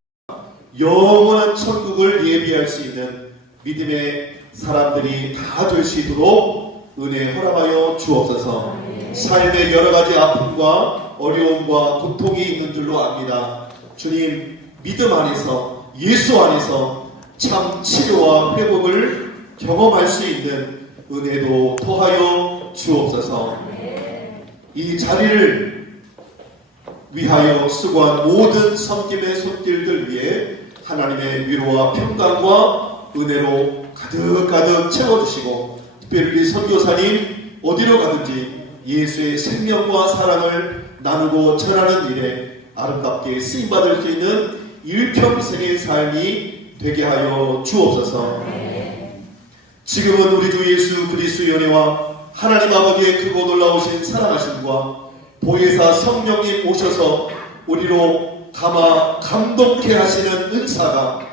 영원한 천국을 예비할 수 있는 믿음의 사람들이 다 될 수 있도록 은혜 허락하여 주옵소서. 삶의 여러 가지 아픔과 어려움과 고통이 있는 줄로 압니다. 주님, 믿음 안에서 예수 안에서 참 치료와 회복을 경험할 수 있는 은혜도 토하여 주옵소서. 이 자리를 위하여 수고한 모든 섬김의 손길들 위해 하나님의 위로와 평강과 은혜로 가득가득 채워주시고, 특별히 선교사님 어디로 가든지 예수의 생명과 사랑을 나누고 전하는 일에 아름답게 쓰임받을 수 있는 일평생의 삶이 되게 하여 주옵소서. 지금은 우리 주 예수 그리스도의 은혜와 하나님 아버지의 크고 놀라우신 사랑하심과 보혜사 성령님 오셔서 우리로 감화 감동케 하시는 은사가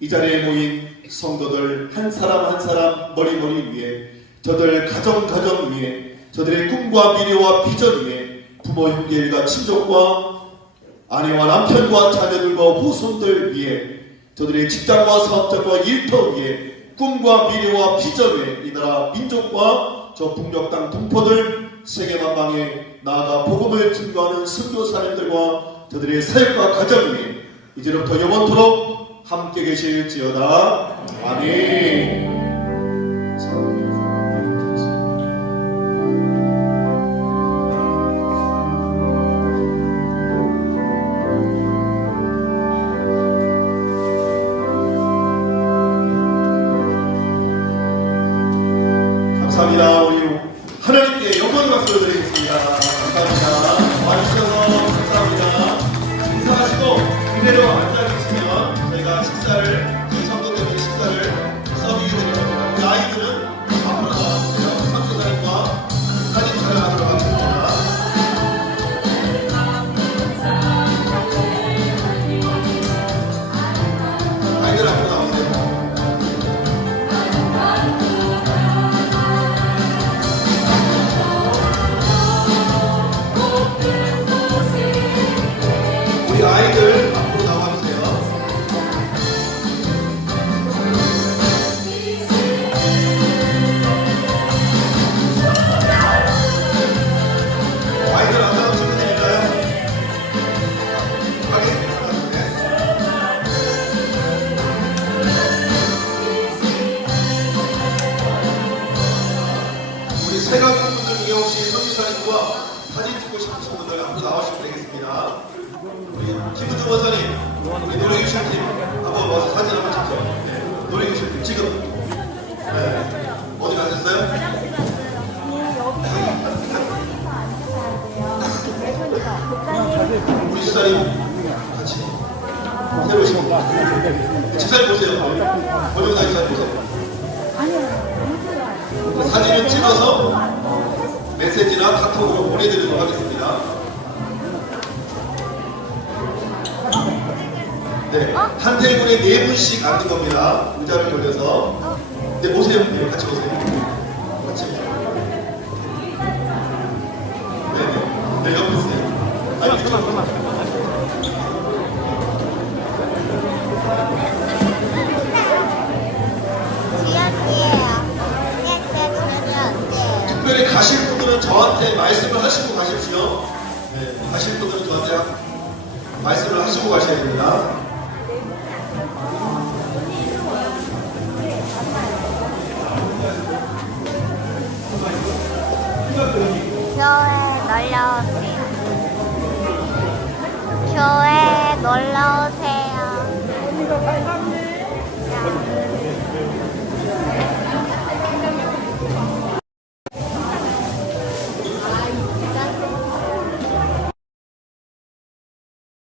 이 자리에 모인 성도들 한 사람 한 사람 머리 위에, 저들 가정 위에, 저들의 꿈과 미래와 비전 위에, 부모 형제일과 친족과 아내와 남편과 자녀들과 후손들 위에, 저들의 직장과 사업장과 일터 위에, 꿈과 미래와 비전 위에, 이 나라 민족과 저 북녘 땅 동포들 세계만방에 나아가 복음을 증거하는 선교사님들과 저들의 사역과 가정 위에 이제부터 영원토록 함께 계실지어다. 아멘. 감사합니다. 우리 하나님께 영광의 박수를 드리겠습니다. 감사합니다. 와주셔서 감사합니다. 인사하시고 그대로 앉아 계시면 저희가 저희 성도들의 식사를 서비게 드리겠습니다. 우리 아이들은 앞으로 나와주세요. 선교사님과 사진 촬영하도록 하겠습니다. 아이들 앞으로 나오세요. 우리 아이들 앞으로 나와주세요. 아이들 안 나오시면 될까요? 가겠습니다. 우리 세가분들 중에 혹시 선교사님과 사진 찍고 싶으신 분들 앞으로 나오시면 되겠습니다. 우리 김은중 원사님, 우리 노래교실팀 한번 와서 사진 한번 찍죠. 네, 노래교실팀 지금 어디 가셨어요? 여기 앉으셔야 돼요. 우리 집사님 같이 새로 오신 분. 집사님 보세요. 권영상 집사님 보세요. 사진을 찍어서 메시지나 카톡으로 보내드리도록 하겠습니다. 네, 한 테이블에 4분씩 앉는 겁니다. 의자를 돌려서. 네, 보세요. 네, 같이 보세요. 같이. 네, 네, 옆에 있어요. 아니, 이쪽으로. 특별히 가실 분들은 저한테 말씀을 하시고 가십시오. 네, 가실 분들은 저한테 말씀을 하시고 가셔야 됩니다. 교회 놀러 오세요.